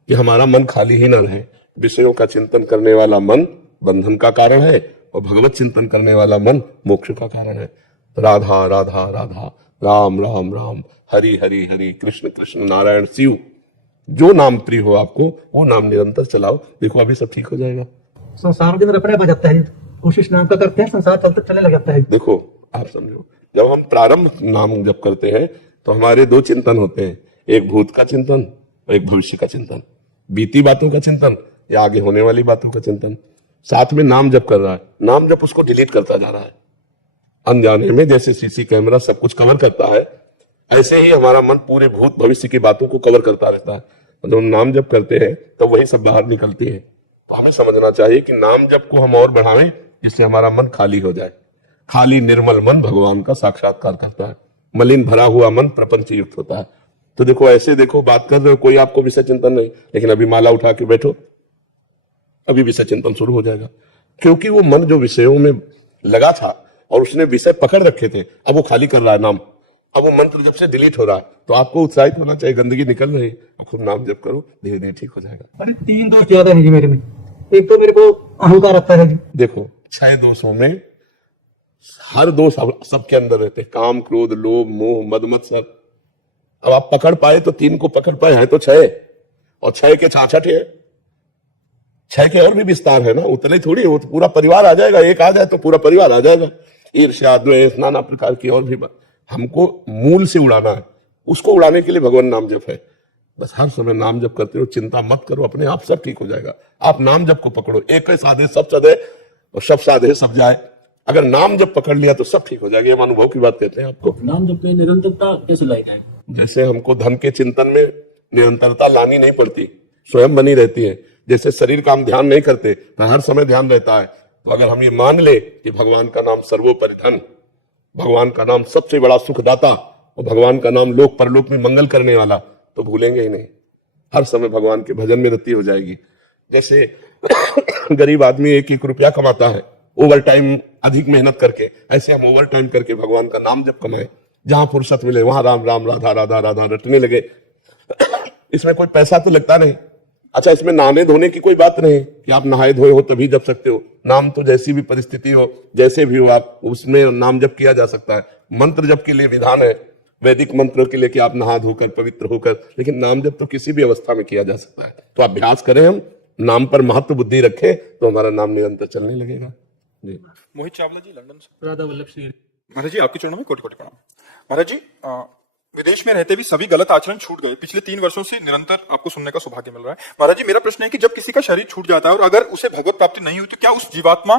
कि हमारा मन खाली ही न रहे। विषयों का चिंतन करने वाला मन बंधन का कारण है और भगवत चिंतन करने वाला मन मोक्ष का कारण है। राधा राधा राधा, राम राम राम, हरि हरि हरि, कृष्ण कृष्ण, नारायण शिव। जो नाम प्रिय हो आपको वो नाम निरंतर चलाओ, देखो अभी सब ठीक हो जाएगा। संसार के अंदर अपने आ जाता है, कोशिश नाम का करते हैं, संसार चलते चलने लग जाता है। देखो आप समझो, जब हम प्रारंभ नाम जप करते हैं तो हमारे दो चिंतन होते हैं, एक भूत का चिंतन और एक भविष्य का चिंतन, बीती बातों का चिंतन या आगे होने वाली बातों का चिंतन। साथ में नाम जप कर रहा है, नाम जप उसको डिलीट करता जा रहा है। अनजाने में जैसे सीसी कैमरा सब कुछ कवर करता है, ऐसे ही हमारा मन पूरे भूत भविष्य की बातों को कवर करता रहता है। जब हम नाम जप करते हैं तब वही सब बाहर निकलती है। तो हमें समझना चाहिए कि नाम जप को हम और बढ़ावें, जिससे हमारा मन खाली हो जाए। खाली निर्मल मन भगवान का साक्षात्कार करता है, मलिन भरा हुआ मन प्रपंच युक्त होता है। तो देखो ऐसे देखो, बात कर रहे हो, कोई आपको विषय चिंतन नहीं, लेकिन अभी माला उठा के बैठो, अभी विषय चिंतन शुरू हो जाएगा। क्योंकि वो मन जो विषयों में लगा था और उसने विषय पकड़ रखे थे, अब वो खाली कर रहा है नाम। अब वो मंत्र जब से डिलीट हो रहा है तो आपको उत्साहित होना चाहिए, गंदगी निकल रही है, खूब नाम जप करो, धीरे धीरे ठीक हो जाएगा। अरे 3 दोष ज्यादा है जी मेरे में। एक तो मेरे को अहंकार आता है जी। देखो 6 दोषों में हर दोष सबके अंदर रहते हैं, काम, क्रोध, लोभ, मोह, मद मत्सर। अब आप पकड़ पाए तो 3 को पकड़ पाए हैं तो 6, और 6 के 66 है। क्षय के और भी विस्तार है ना, उतने थोड़ी वो तो पूरा परिवार आ जाएगा, एक आ जाए तो पूरा परिवार आ जाएगा। ईर्ष्या, द्वेष, नाना प्रकार की और भी बात हमको मूल से उड़ाना है। उसको उड़ाने के लिए भगवान नाम जप है। बस हर समय नाम जप करते हो, चिंता मत करो, अपने आप सब ठीक हो जाएगा। आप नाम जप को पकड़ो, एक है साधे सब सदे और सब साधे सब जाए। अगर नाम जप पकड़ लिया तो सब ठीक हो जाएगा। ये हम अनुभव की बात कहते हैं आपको। नाम जब के निरंतरता कैसे लाई जाए? जैसे हमको धन के चिंतन में निरंतरता लानी नहीं पड़ती, स्वयं बनी रहती है। जैसे शरीर का हम ध्यान नहीं करते तो हर समय ध्यान रहता है। तो अगर हम ये मान ले कि भगवान का नाम सर्वोपरि धन, भगवान का नाम सबसे बड़ा सुखदाता और भगवान का नाम लोक परलोक में मंगल करने वाला, तो भूलेंगे ही नहीं। हर समय भगवान के भजन में रति हो जाएगी। जैसे गरीब आदमी 1-1 रुपया कमाता है ओवर टाइम अधिक मेहनत करके, ऐसे हम ओवर टाइम करके भगवान का नाम जब कमाए, जहां फुर्सत मिले वहां राम राम राधा राधा राधा रटने लगे। इसमें कोई पैसा तो लगता नहीं। अच्छा, इसमें नहाने धोने की कोई बात नहीं कि आप नहाए धोए हो तभी जप सकते हो। नाम तो जैसी भी परिस्थिति हो, जैसे भी हो, आप उसमें नाम जप किया जा सकता है। मंत्र जप के लिए विधान है, वैदिक मंत्रों के लिए कि आप नहा धोकर पवित्र होकर, लेकिन नाम जप तो किसी भी अवस्था में किया जा सकता है। तो अभ्यास करें, हम नाम पर महत्व बुद्धि रखें तो हमारा नाम निरंतर चलने लगेगा। जी। मोहित चावला जी, लंदन से। राधा वल्लभ श्री महाराज जी, आपके चरणों में कोटि कोटि प्रणाम। महाराज जी, विदेश में रहते भी सभी गलत आचरण छूट गए। पिछले 3 वर्षों से निरंतर आपको सुनने का सौभाग्य मिल रहा है। महाराज जी, मेरा प्रश्न है कि जब किसी का शरीर छूट जाता है और अगर उसे भगवत प्राप्ति नहीं हुई, तो क्या उस जीवात्मा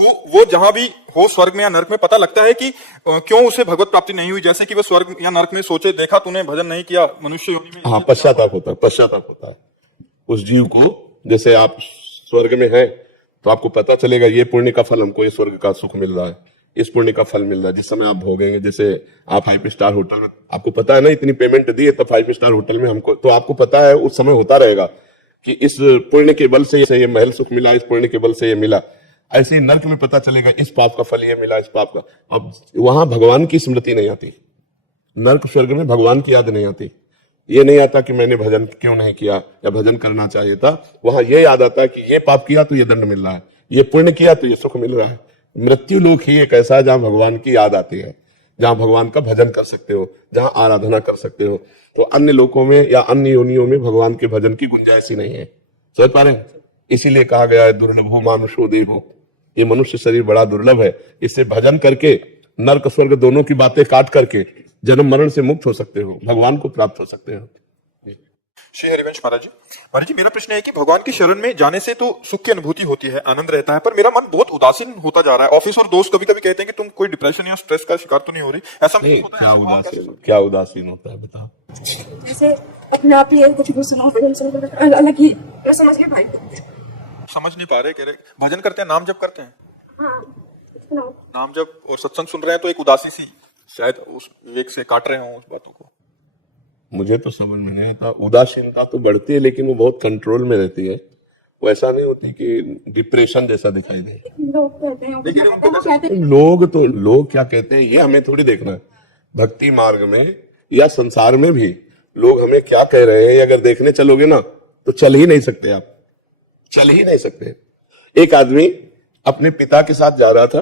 को वो जहां भी हो, स्वर्ग में या नरक में, पता लगता है कि क्यों उसे भगवत प्राप्ति नहीं हुई? जैसे कि वह स्वर्ग या नरक में सोचे, देखा तूने भजन नहीं किया मनुष्य योनि में। हाँ, पश्चाताप होता है, पश्चाताप होता है उस जीव को। जैसे आप स्वर्ग में हैं तो आपको पता चलेगा ये पुण्य का फल हमको, ये स्वर्ग का सुख मिल रहा है, इस पुण्य का फल मिल रहा है जिस समय आप भोगेंगे। जैसे आप 5 स्टार होटल में, आपको पता है ना इतनी पेमेंट दी है तो 5 स्टार होटल में हमको, तो आपको पता है उस समय होता रहेगा कि इस पुण्य के बल से ये महल सुख मिला, इस पुण्य के बल से ये मिला। ऐसे ही नर्क में पता चलेगा इस पाप का फल ये मिला, इस पाप का। अब वहां भगवान की स्मृति नहीं आती, नर्क स्वर्ग में भगवान की याद नहीं आती। ये नहीं आता कि मैंने भजन क्यों नहीं किया या भजन करना चाहिए था। वहां ये याद आता है कि ये पाप किया तो ये दंड मिल रहा है, ये पुण्य किया तो ये सुख मिल रहा है। मृत्यु लोक ही एक ऐसा जहां भगवान की याद आती है, जहां भगवान का भजन कर सकते हो, जहां आराधना कर सकते हो। तो अन्य लोकों में या अन्य योनियों में भगवान के भजन की गुंजाइश ही नहीं है। समझ पा रहे हैं? इसीलिए कहा गया है दुर्लभो मानुषो देवो, ये मनुष्य शरीर बड़ा दुर्लभ है। इससे भजन करके नर्क स्वर्ग दोनों की बातें काट करके जन्म मरण से मुक्त हो सकते हो, भगवान को प्राप्त हो सकते हो। श्री हरिवंश महाराज जी, महाराज जी, मेरा प्रश्न है कि भगवान की शरण में जाने से तो सुख की अनुभूति होती है, आनंद रहता है, पर मेरा मन बहुत उदासीन होता जा रहा है। ऑफिस और दोस्त कभी कभी कहते हैं कि तुम कोई डिप्रेशन या स्ट्रेस का शिकार तो नहीं हो रही? ऐसा नहीं, होता क्या है? उदासीन, क्या उदासीन होता है बताओ? जैसे अपने आप ही कुछ भी सुनाओ, भजन सुनो, अलग ही मैं समझ नहीं पाई। समझ नहीं पा रहे, कह रहे भजन करते हैं, नाम जप करते हैं। हाँ, सुनाओ। नाम जप और सत्संग सुन रहे हैं तो एक उदासी सी शायद उस विवेक से काट रहे हो उस बातों को। मुझे तो समझ में नहीं आता। उदासीनता तो बढ़ती है लेकिन वो बहुत कंट्रोल में रहती है, वो ऐसा नहीं होती कि डिप्रेशन जैसा दिखाई दे। लोग कहते हैं, लेकिन उनको वो कहते हैं लोग क्या कहते हैं ये हमें थोड़ी देखना है। भक्ति मार्ग में या संसार में भी लोग हमें क्या कह रहे हैं अगर देखने चलोगे ना तो चल ही नहीं सकते, आप चल ही नहीं सकते। एक आदमी अपने पिता के साथ जा रहा था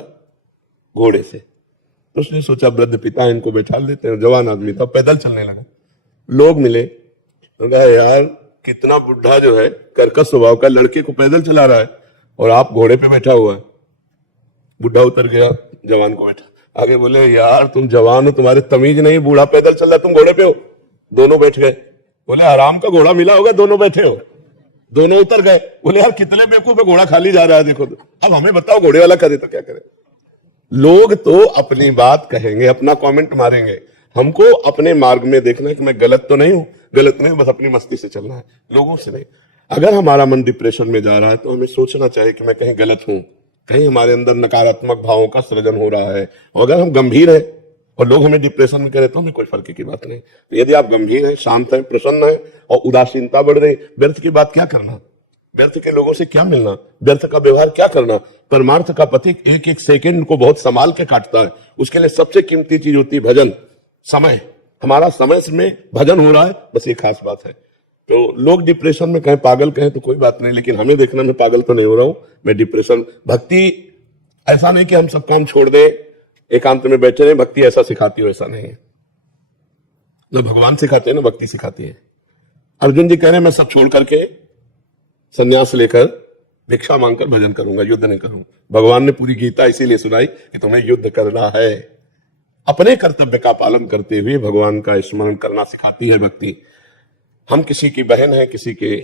घोड़े से, तो उसने सोचा वृद्ध पिता इनको बैठा लेते हैं, जवान आदमी था, पैदल चलने लगा। लोग मिले तो कहा यार कितना बुढ़ा जो है कर्कश स्वभाव का, लड़के को पैदल चला रहा है और आप घोड़े पे बैठा हुआ है। बुढ़ा उतर गया, जवान को बैठा। आगे बोले यार तुम जवान हो, तुम्हारे तमीज नहीं, बूढ़ा पैदल चल रहा, तुम घोड़े पे हो। दोनों बैठ गए। बोले आराम का घोड़ा मिला होगा, दोनों बैठे हो। दोनों उतर गए। बोले यार कितने बेवकूफ है, घोड़ा खाली जा रहा है देखो। अब हमें बताओ घोड़े वाला करे तो क्या करे? लोग तो अपनी बात कहेंगे, अपना कमेंट मारेंगे, हमको अपने मार्ग में देखना है कि मैं गलत तो नहीं हूं, गलत नहीं, बस अपनी मस्ती से चलना है, लोगों से नहीं। अगर हमारा मन डिप्रेशन में जा रहा है तो हमें सोचना चाहिए कि मैं कहीं गलत हूं, कहीं हमारे अंदर नकारात्मक भावों का सृजन हो रहा है। और अगर हम गंभीर हैं और लोग हमें डिप्रेशन में कह तो हमें कोई फर्क की बात नहीं। तो यदि आप गंभीर हैं, शांत हैं, प्रसन्न हैं और उदासीनता बढ़ रही, व्यर्थ की बात क्या करना, व्यर्थ के लोगों से क्या मिलना, व्यर्थ का व्यवहार क्या करना। परमार्थ का पथिक एक एक सेकंड को बहुत संभाल के काटता है। उसके लिए सबसे कीमती चीज होती है भजन, समय। हमारा समय में भजन हो रहा है, बस ये खास बात है। तो लोग डिप्रेशन में कहें, पागल कहें तो कोई बात नहीं, लेकिन हमें देखना मैं पागल तो नहीं हो रहा हूं, मैं डिप्रेशन। भक्ति ऐसा नहीं कि हम सब काम छोड़ दें, एकांत में बैठे रहे, भक्ति ऐसा सिखाती हो, ऐसा नहीं है। जो भगवान सिखाते हैं ना, भक्ति सिखाती है। अर्जुन जी कह रहे हैं मैं सब छोड़ करके संन्यास लेकर भिक्षा मांगकर भजन करूंगा, युद्ध नहीं करूंगा। भगवान ने पूरी गीता इसीलिए सुनाई कि तुम्हें युद्ध करना है। अपने कर्तव्य का पालन करते हुए भगवान का स्मरण करना सिखाती है भक्ति। हम किसी की बहन है, किसी की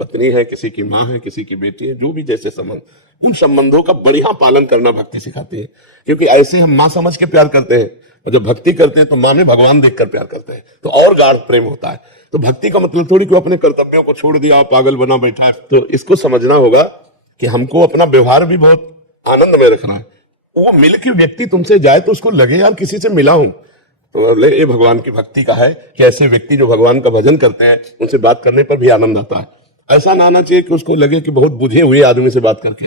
पत्नी है, किसी की माँ है, किसी की बेटी है, जो भी जैसे संबंध, उन संबंधों का बढ़िया पालन करना भक्ति सिखाती है। क्योंकि ऐसे हम माँ समझ के प्यार करते हैं, और जब भक्ति करते हैं तो माँ में भगवान देखकर प्यार करते हैं, तो और गाढ़ प्रेम होता है। तो भक्ति का मतलब थोड़ी कि अपने कर्तव्यों को छोड़ दिया, पागल बना बैठा है। तो इसको समझना होगा कि हमको अपना व्यवहार भी बहुत आनंद में रखना है। वो मिल के व्यक्ति तुमसे जाए तो उसको लगे यार किसी से मिला हूं। तो ये भगवान की भक्ति का है कि ऐसे व्यक्ति जो भगवान का भजन करते हैं उनसे बात करने पर भी आनंद आता है। ऐसा ना आना चाहिए कि उसको लगे कि बहुत बुझे हुए आदमी से बात करके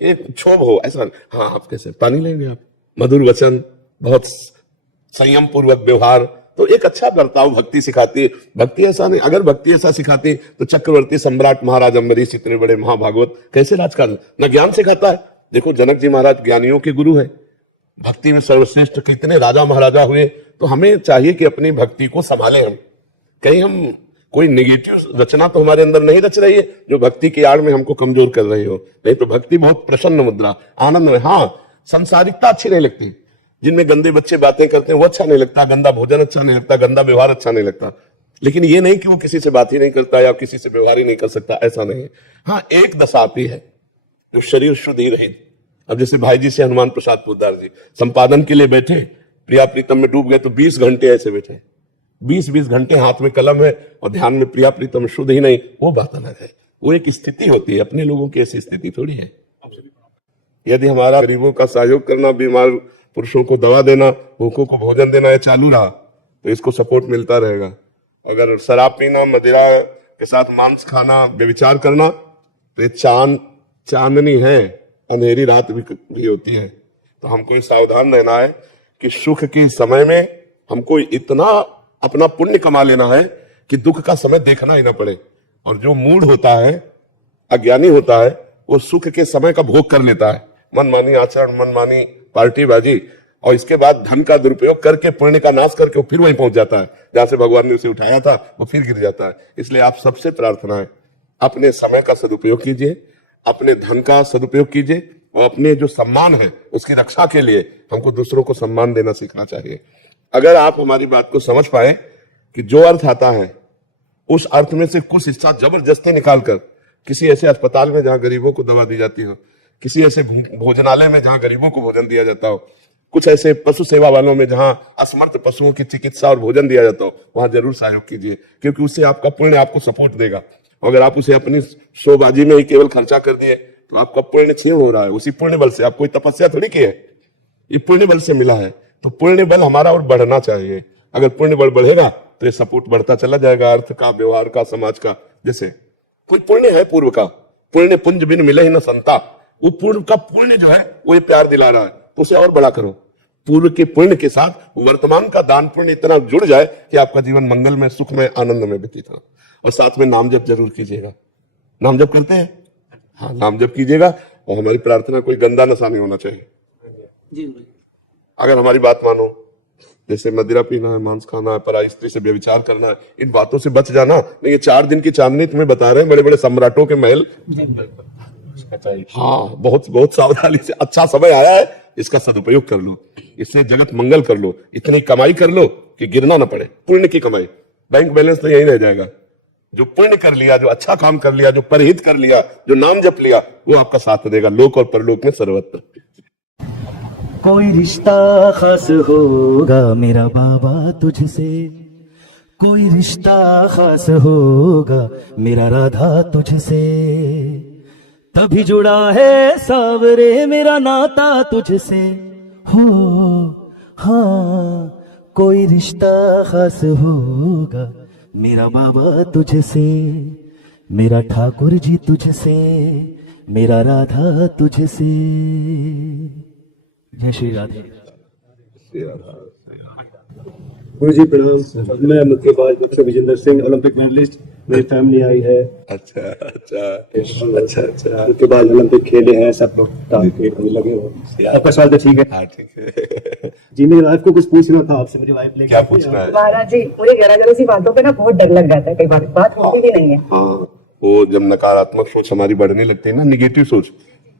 एक क्षोभ हो, ऐसा। हाँ, आप कैसे पानी लेंगे, आप मधुर वचन, बहुत संयम पूर्वक व्यवहार, तो एक अच्छा बर्ताव भक्ति सिखाती है। भक्ति ऐसा नहीं, अगर भक्ति ऐसा सिखाती तो चक्रवर्ती सम्राट महाराज अम्बरीश इतने बड़े महाभागवत कैसे राजकारण, न ज्ञान सिखाता है। देखो जनक जी महाराज ज्ञानियों के गुरु है, भक्ति में सर्वश्रेष्ठ कितने राजा महाराजा हुए। तो हमें चाहिए कि अपनी भक्ति को संभालें। हम कहीं हम कोई निगेटिव रचना तो हमारे अंदर नहीं रच रही है जो भक्ति की आड़ में हमको कमजोर कर रही हो। नहीं तो भक्ति बहुत प्रसन्न मुद्रा, आनंद में। हाँ, संसारिकता अच्छी नहीं लगती, जिनमें गंदे बच्चे बातें करते हैं वो अच्छा नहीं लगता, गंदा भोजन अच्छा नहीं लगता, गंदा व्यवहार अच्छा नहीं लगता। लेकिन ये नहीं कि वो किसी से बात ही नहीं करता या किसी से व्यवहार ही नहीं कर सकता, ऐसा नहीं है। हाँ, एक दशा आती है जो शरीर शुद्ध ही रहे। अब जैसे भाई जी से हनुमान प्रसाद पोद्दार जी संपादन के लिए बैठे, प्रिया प्रीतम में डूब गए तो 20 घंटे ऐसे बैठे, 20-20 घंटे हाथ में कलम है और ध्यान में प्रिया प्रीतम शुद्ध ही नहीं, वो बात अलग है। वो एक स्थिति होती है, अपने लोगों की ऐसी स्थिति थोड़ी है। यदि हमारा गरीबों का सहयोग करना, बीमार पुरुषों को दवा देना, भूखों को भोजन देना ये चालू रहा तो इसको सपोर्ट मिलता रहेगा। अगर शराब पीना, मदिरा के साथ मांस खाना, व्यभिचार करना, तो ये चांदनी है, अंधेरी रात भी होती है। तो हमको ये सावधान रहना है कि सुख के समय में हमको इतना अपना पुण्य कमा लेना है कि दुख का समय देखना ही ना पड़े। और जो मूढ़ होता है, अज्ञानी होता है, वो सुख के समय का भोग कर लेता है, मनमानी आचरण, मनमानी पार्टीबाजी, और इसके बाद धन का दुरुपयोग करके, पुण्य का नाश करके वो फिर वहीं पहुंच जाता है जहां से भगवान ने उसे उठाया था, वो फिर गिर जाता है। इसलिए आप सबसे प्रार्थना है, अपने समय का सदुपयोग कीजिए, अपने धन का सदुपयोग कीजिए, और अपने जो सम्मान है उसकी रक्षा के लिए हमको दूसरों को सम्मान देना सीखना चाहिए। अगर आप हमारी बात को समझ पाए कि जो अर्थ आता है उस अर्थ में से कुछ हिस्सा जबरदस्ती निकालकर किसी ऐसे अस्पताल में जहां गरीबों को दवा दी जाती हो, किसी ऐसे भोजनालय में जहां गरीबों को भोजन दिया जाता हो, कुछ ऐसे पशु सेवा वालों में जहां असमर्थ पशुओं की चिकित्सा और भोजन दिया जाता हो, वहां जरूर सहयोग कीजिए, क्योंकि उससे आपका पुण्य आपको सपोर्ट देगा। अगर आप उसे अपनी शोबाजी में ही केवल खर्चा कर दिए तो आपका पुण्य क्षीण हो रहा है। उसी पुण्य बल से, आप कोई तपस्या थोड़ी की है, ये पुण्य बल से मिला है। तो पुण्य बल हमारा और बढ़ना चाहिए। अगर पुण्य बल बढ़ेगा तो ये सपोर्ट बढ़ता चला जाएगा, अर्थ का, व्यवहार का, समाज का। जैसे कोई पुण्य है पूर्व का, पुण्य पुंज बिन मिले ही न संता, वो पूर्व का पुण्य जो है वो ये प्यार दिला रहा है, तो उसे और बड़ा करो। पूर्व के पुण्य के साथ वर्तमान का दान पुण्य इतना जुड़ जाए कि आपका जीवन मंगल में, सुख में, आनंद में व्यतीत हो। और साथ में नाम जप जरूर कीजिएगा। नाम जप करते हैं? हाँ, नाम जप कीजिएगा। और हमारी प्रार्थना, कोई गंदा नशा नहीं होना चाहिए। अगर हमारी बात मानो, जैसे मदिरा पीना है, मांस खाना है, पराई स्त्री से व्यभिचार करना है, इन बातों से बच जाना। नहीं, ये 4 दिन की चांदनी तुम्हें बता रहे हैं, बड़े बड़े सम्राटों के महल। हाँ, बहुत बहुत सावधानी से। अच्छा समय आया है, इसका सदुपयोग कर लो, इससे जगत मंगल कर लो, इतनी कमाई कर लो कि गिरना ना पड़े। पुण्य की कमाई, बैंक बैलेंस तो यही रह जाएगा। जो पुण्य कर लिया, जो अच्छा काम कर लिया, जो परहित कर लिया, जो नाम जप लिया, वो आपका साथ देगा लोक और परलोक में सर्वत्र। कोई रिश्ता खास होगा मेरा बाबा तुझसे, कोई रिश्ता खास होगा मेरा राधा तुझसे, तभी जुड़ा है सावरे मेरा नाता तुझसे हो। हाँ, कोई रिश्ता खास होगा मेरा बाबा तुझसे, मेरा ठाकुर जी तुझसे, मेरा राधा तुझसे। जय श्री राधे। गुरु जी प्रणाम। मैं मुक्केबाज doctor Vijender Singh, Olympic medallist. मेरी फैमिली आई है। अच्छा। मुक्केबाज ओलंपिक खेले हैं सब लोग, लगे हुए। आपका सवाल तो ठीक है? हाँ, ठीक है। जी, मेरी वाइफ को कुछ पूछना था आपसे। मेरी वाइफ ने क्या पूछना है? महाराज जी, मुझे जरा सी बातों पे ना बहुत डर लग जाता है, कई बार बात होती भी नहीं है। हाँ, वो जब नकारात्मक सोच हमारी बढ़ने लगती है ना, निगेटिव सोच,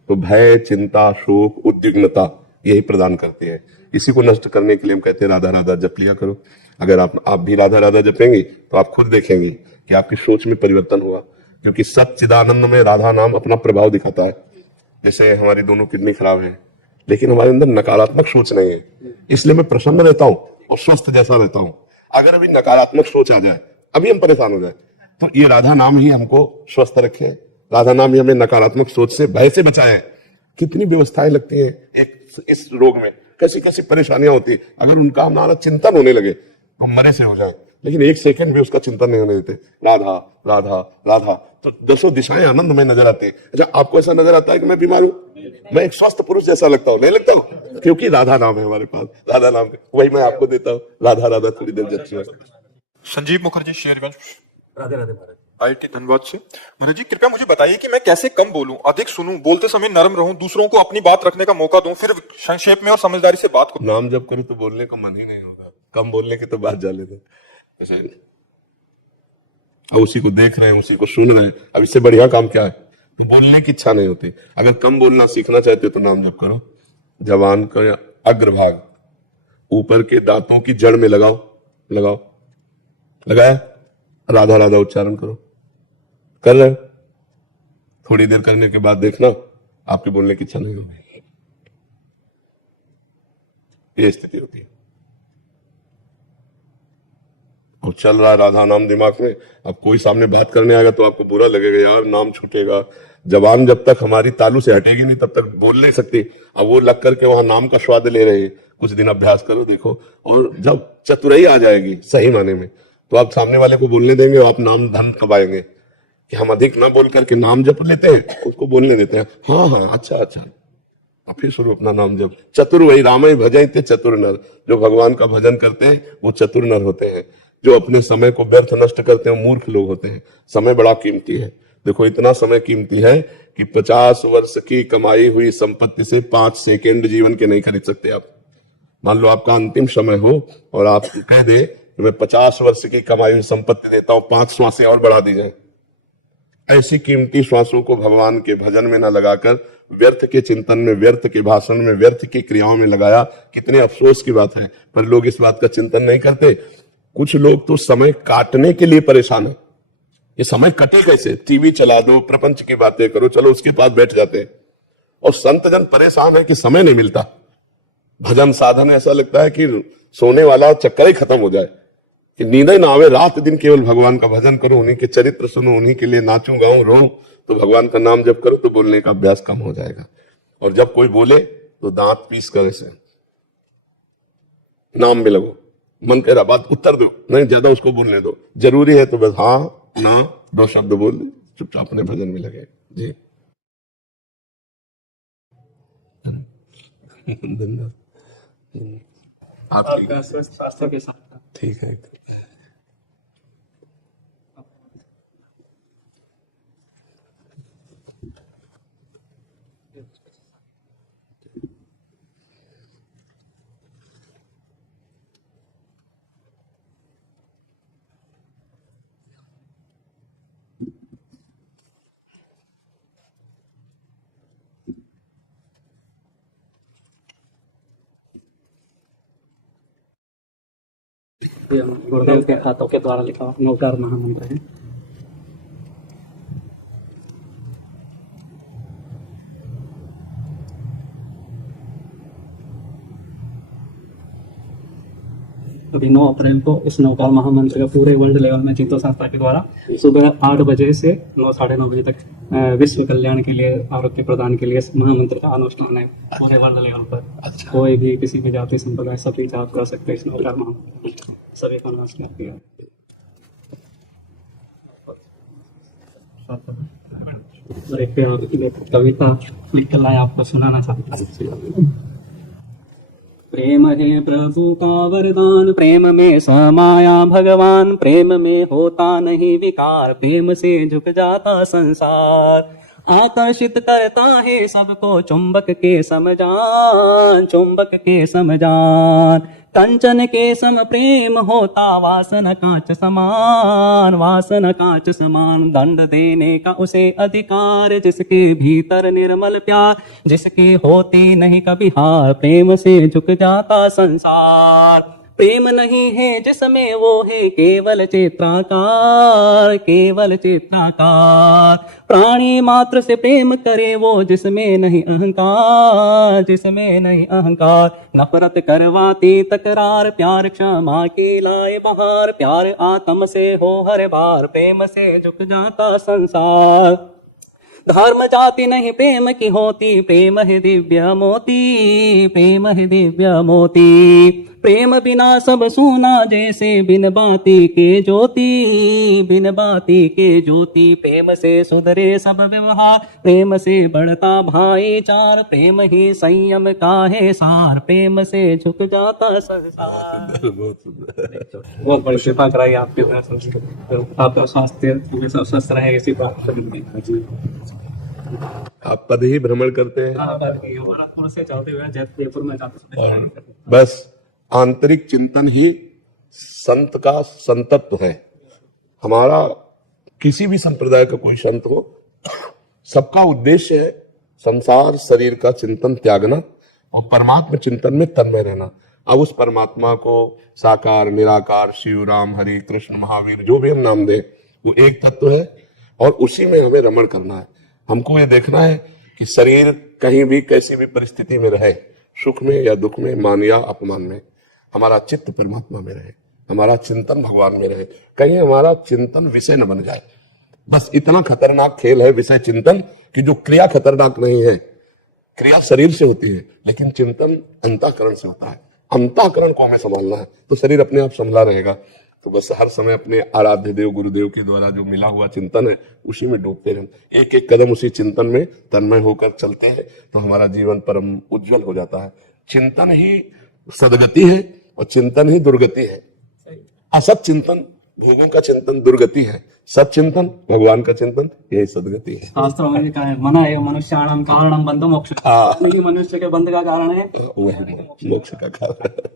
तो भय, चिंता, शोक, उद्विग्नता यही प्रदान करती है। इसी को नष्ट करने के लिए हम कहते हैं राधा राधा जप लिया करो। अगर आप भी राधा राधा जपेंगे तो आप खुद देखेंगे कि आपकी सोच में परिवर्तन हुआ, क्योंकि सच्चिदानंद में राधा नाम अपना प्रभाव दिखाता है। जैसे हमारी दोनों किडनी खराब है, लेकिन हमारे अंदर नकारात्मक सोच नहीं है, इसलिए मैं प्रसन्न रहता हूँ और स्वस्थ जैसा रहता हूँ। अगर अभी नकारात्मक सोच आ जाए, अभी हम परेशान हो जाए, तो ये राधा नाम ही हमको स्वस्थ रखे, राधा नाम ही हमें नकारात्मक सोच से, भय से बचाए। कितनी व्यवस्थाएं लगती है एक इस रोग में, कैसी कैसी परेशानियां होती है। अगर उनका हमारा चिंतन होने लगे तो मरे से हो जाए, लेकिन एक सेकंड भी उसका चिंतन नहीं होने देते। राधा राधा राधा, तो दसों दिशाएं आनंद में नजर आते हैं। अच्छा, आपको ऐसा नजर आता है कि मैं बीमार हूं, मैं एक स्वस्थ पुरुष जैसा लगता हूं? नहीं लगता हूं, क्योंकि राधा नाम है हमारे पास। राधा नाम वही मैं आपको देता हूँ, राधा राधा थोड़ी देर जब। संजीव मुखर्जी, शेरगंज, राधे राधे महाराज। IIT धनबाद से। महाराज जी, कृपया मुझे बताइए कि मैं कैसे कम बोलूं, अधिक सुनूं, बोलते समय नरम रहूं, दूसरों को अपनी बात रखने का मौका दूं, फिर संक्षेप में और समझदारी से बात करूं। नाम जब करूं तो बोलने का मन ही नहीं होगा, कम बोलने की तो बात जाने दो। जैसे अब उसी को देख रहे हैं, उसी को सुन रहे हैं, अब इससे बढ़िया काम क्या है? बोलने की इच्छा नहीं होती। अगर कम बोलना सीखना चाहते हो तो नाम जप करो, जबान का अग्रभाग ऊपर के दांतों की जड़ में लगाओ, लगाओ, लगाया, राधा राधा उच्चारण करो। कर रहे हो, थोड़ी देर करने के बाद देखना आपके बोलने की इच्छा नहीं होगी। ये स्थिति होती है। और चल रहा है राधा नाम दिमाग में, अब कोई सामने बात करने आएगा तो आपको बुरा लगेगा, यार नाम छूटेगा। जबान जब तक हमारी तालू से हटेगी नहीं तब तक बोल नहीं सकती। अब वो लग करके वहां नाम का स्वाद ले रहे हैं। कुछ दिन अभ्यास करो, देखो, और जब चतुराई आ जाएगी सही माने में, तो आप सामने वाले को बोलने देंगे और आप नाम धन कमाएंगे। कि हम अधिक ना बोल करके नाम जप लेते हैं, उसको बोलने देते हैं, हाँ हाँ अच्छा अच्छा, अब फिर शुरू अपना नाम जप। चतुर वही रामय भजय थे चतुर नर, जो भगवान का भजन करते हैं वो चतुर नर होते हैं। जो अपने समय को व्यर्थ नष्ट करते हैं मूर्ख लोग होते हैं। समय बड़ा कीमती है। देखो, इतना समय कीमती है कि 50 वर्ष की कमाई हुई संपत्ति से 5 सेकेंड जीवन के नहीं खरीद सकते आप। मान लो आपका अंतिम समय हो और आप कह दे कि मैं 50 वर्ष की कमाई हुई संपत्ति देता हूं, 5 श्वासें और बढ़ा दी जाए। ऐसी कीमती श्वासों को भगवान के भजन में न लगाकर व्यर्थ के चिंतन में, व्यर्थ के भाषण में, व्यर्थ की क्रियाओं में लगाया, कितने अफसोस की बात है। पर लोग इस बात का चिंतन नहीं करते। कुछ लोग तो समय काटने के लिए परेशान है, ये समय कटे कैसे, टीवी चला दो, प्रपंच की बातें करो, चलो उसके पास बैठ जाते हैं। और संत जन परेशान है कि समय नहीं मिलता। भजन साधन ऐसा लगता है कि सोने वाला चक्कर ही खत्म हो जाए, कि नींद ना आवे, रात दिन केवल भगवान का भजन करो, उन्हीं के चरित्र सुनो, उन्हीं के लिए नाचूं गाऊं रो, तो भगवान का नाम जप करो तो बोलने का अभ्यास कम हो जाएगा। और जब कोई बोले तो दांत पीस कर ऐसे नाम में लगो, मन कह रहा बात उत्तर दो, नहीं ज्यादा उसको बोलने दो, जरूरी है तो बस हाँ ना 2 शब्द बोल दो, चुपचाप अपने भजन में लगे। जी धन्यवाद। आपका स्वास्थ्य के साथ ठीक है। गुरुदेव के हाथों के द्वारा लिखा हुआ नवकार महामंत्र है। अभी 9 अप्रैल को इस नवकार महामंत्र का पूरे वर्ल्ड लेवल में जीतो संस्था के द्वारा सुबह 8 बजे से 9 साढ़े 9 बजे तक विश्व कल्याण के लिए, आरोग्य प्रदान के लिए इस महामंत्र का अनुष्ठान है पूरे वर्ल्ड लेवल पर। कोई भी किसी भी जाति संप्रदाय सभी जाप कर सकते हैं इस नवकार महामंत्र, सभी का नमस्कार किया। और एक कविता लिख कर लाए, आपको सुनाना चाहता हूँ। प्रेम है प्रभु का वरदान, प्रेम में समाया भगवान, प्रेम में होता नहीं विकार, प्रेम से झुक जाता संसार, आकर्षित करता है सबको चुंबक के समजान, चुंबक के समजान। कंचन के सम प्रेम होता वासन कांच समान, वासन कांच समान। दंड देने का उसे अधिकार, जिसके भीतर निर्मल प्यार, जिसके होती नहीं कभी हार, प्रेम से झुक जाता संसार। प्रेम नहीं है जिसमें वो है केवल चित्राकार, केवल चित्राकार। प्राणी मात्र से प्रेम करे वो, जिसमें नहीं अहंकार, जिसमें नहीं अहंकार। नफरत करवाती तकरार, प्यार क्षमा के लाए बहार। प्यार आत्म से हो हर बार, प्रेम से झुक जाता संसार। धर्म जाति नहीं प्रेम की होती, प्रेम है दिव्य मोती, प्रेम है दिव्य मोती। प्रेम बिना सब सूना जैसे बिन बाती के ज्योति, बिन बाती के ज्योति। प्रेम से सुधरे सब व्यवहार, प्रेम से बढ़ता भाईचार। प्रेम ही संयम का है सार, प्रेम से झुक जाता संसार। बहुत बड़ी कृपा कराई आपके, आपका स्वास्थ्य सब स्वस्थ रहे, इसी बात। आप पद ही भ्रमण करते हैं, गोरखपुर से चलते हुए जयपुर में जाते हैं। बस आंतरिक चिंतन ही संत का संतत्व है। हमारा किसी भी संप्रदाय का कोई संत हो, सबका उद्देश्य है संसार शरीर का चिंतन त्यागना और परमात्मा चिंतन में तन्मय रहना। अब उस परमात्मा को साकार, निराकार, शिव, राम, हरि, कृष्ण, महावीर, जो भी हम नाम दें, वो एक तत्व है और उसी में हमें रमण करना है। हमको ये देखना है कि शरीर कहीं भी कैसी भी परिस्थिति में रहे, सुख में या दुख में, मान या अपमान में, हमारा चित्त परमात्मा में रहे, हमारा चिंतन भगवान में रहे। कहीं हमारा चिंतन विषय न बन जाए। बस इतना खतरनाक खेल है विषय चिंतन कि जो क्रिया खतरनाक नहीं है। क्रिया शरीर से होती है, लेकिन चिंतन अंतःकरण से होता है। अंतःकरण को हमें संभालना है तो शरीर अपने आप संभला रहेगा। तो बस हर समय अपने आराध्य देव गुरुदेव के द्वारा जो मिला हुआ चिंतन है उसी में डूबते रहें। एक एक कदम उसी चिंतन में तन्मय होकर चलते हैं तो हमारा जीवन परम उज्जवल हो जाता है। चिंतन ही सदगति है और चिंतन ही दुर्गति है। असत चिंतन भोगों का चिंतन दुर्गति है, सत चिंतन भगवान का चिंतन यही सदगति है। शास्त्रों में लिखा है, मना एव मनुष्याणाम कारणम बंधो मोक्ष। मनुष्य के बंध का कारण है वही मोक्ष का कारण।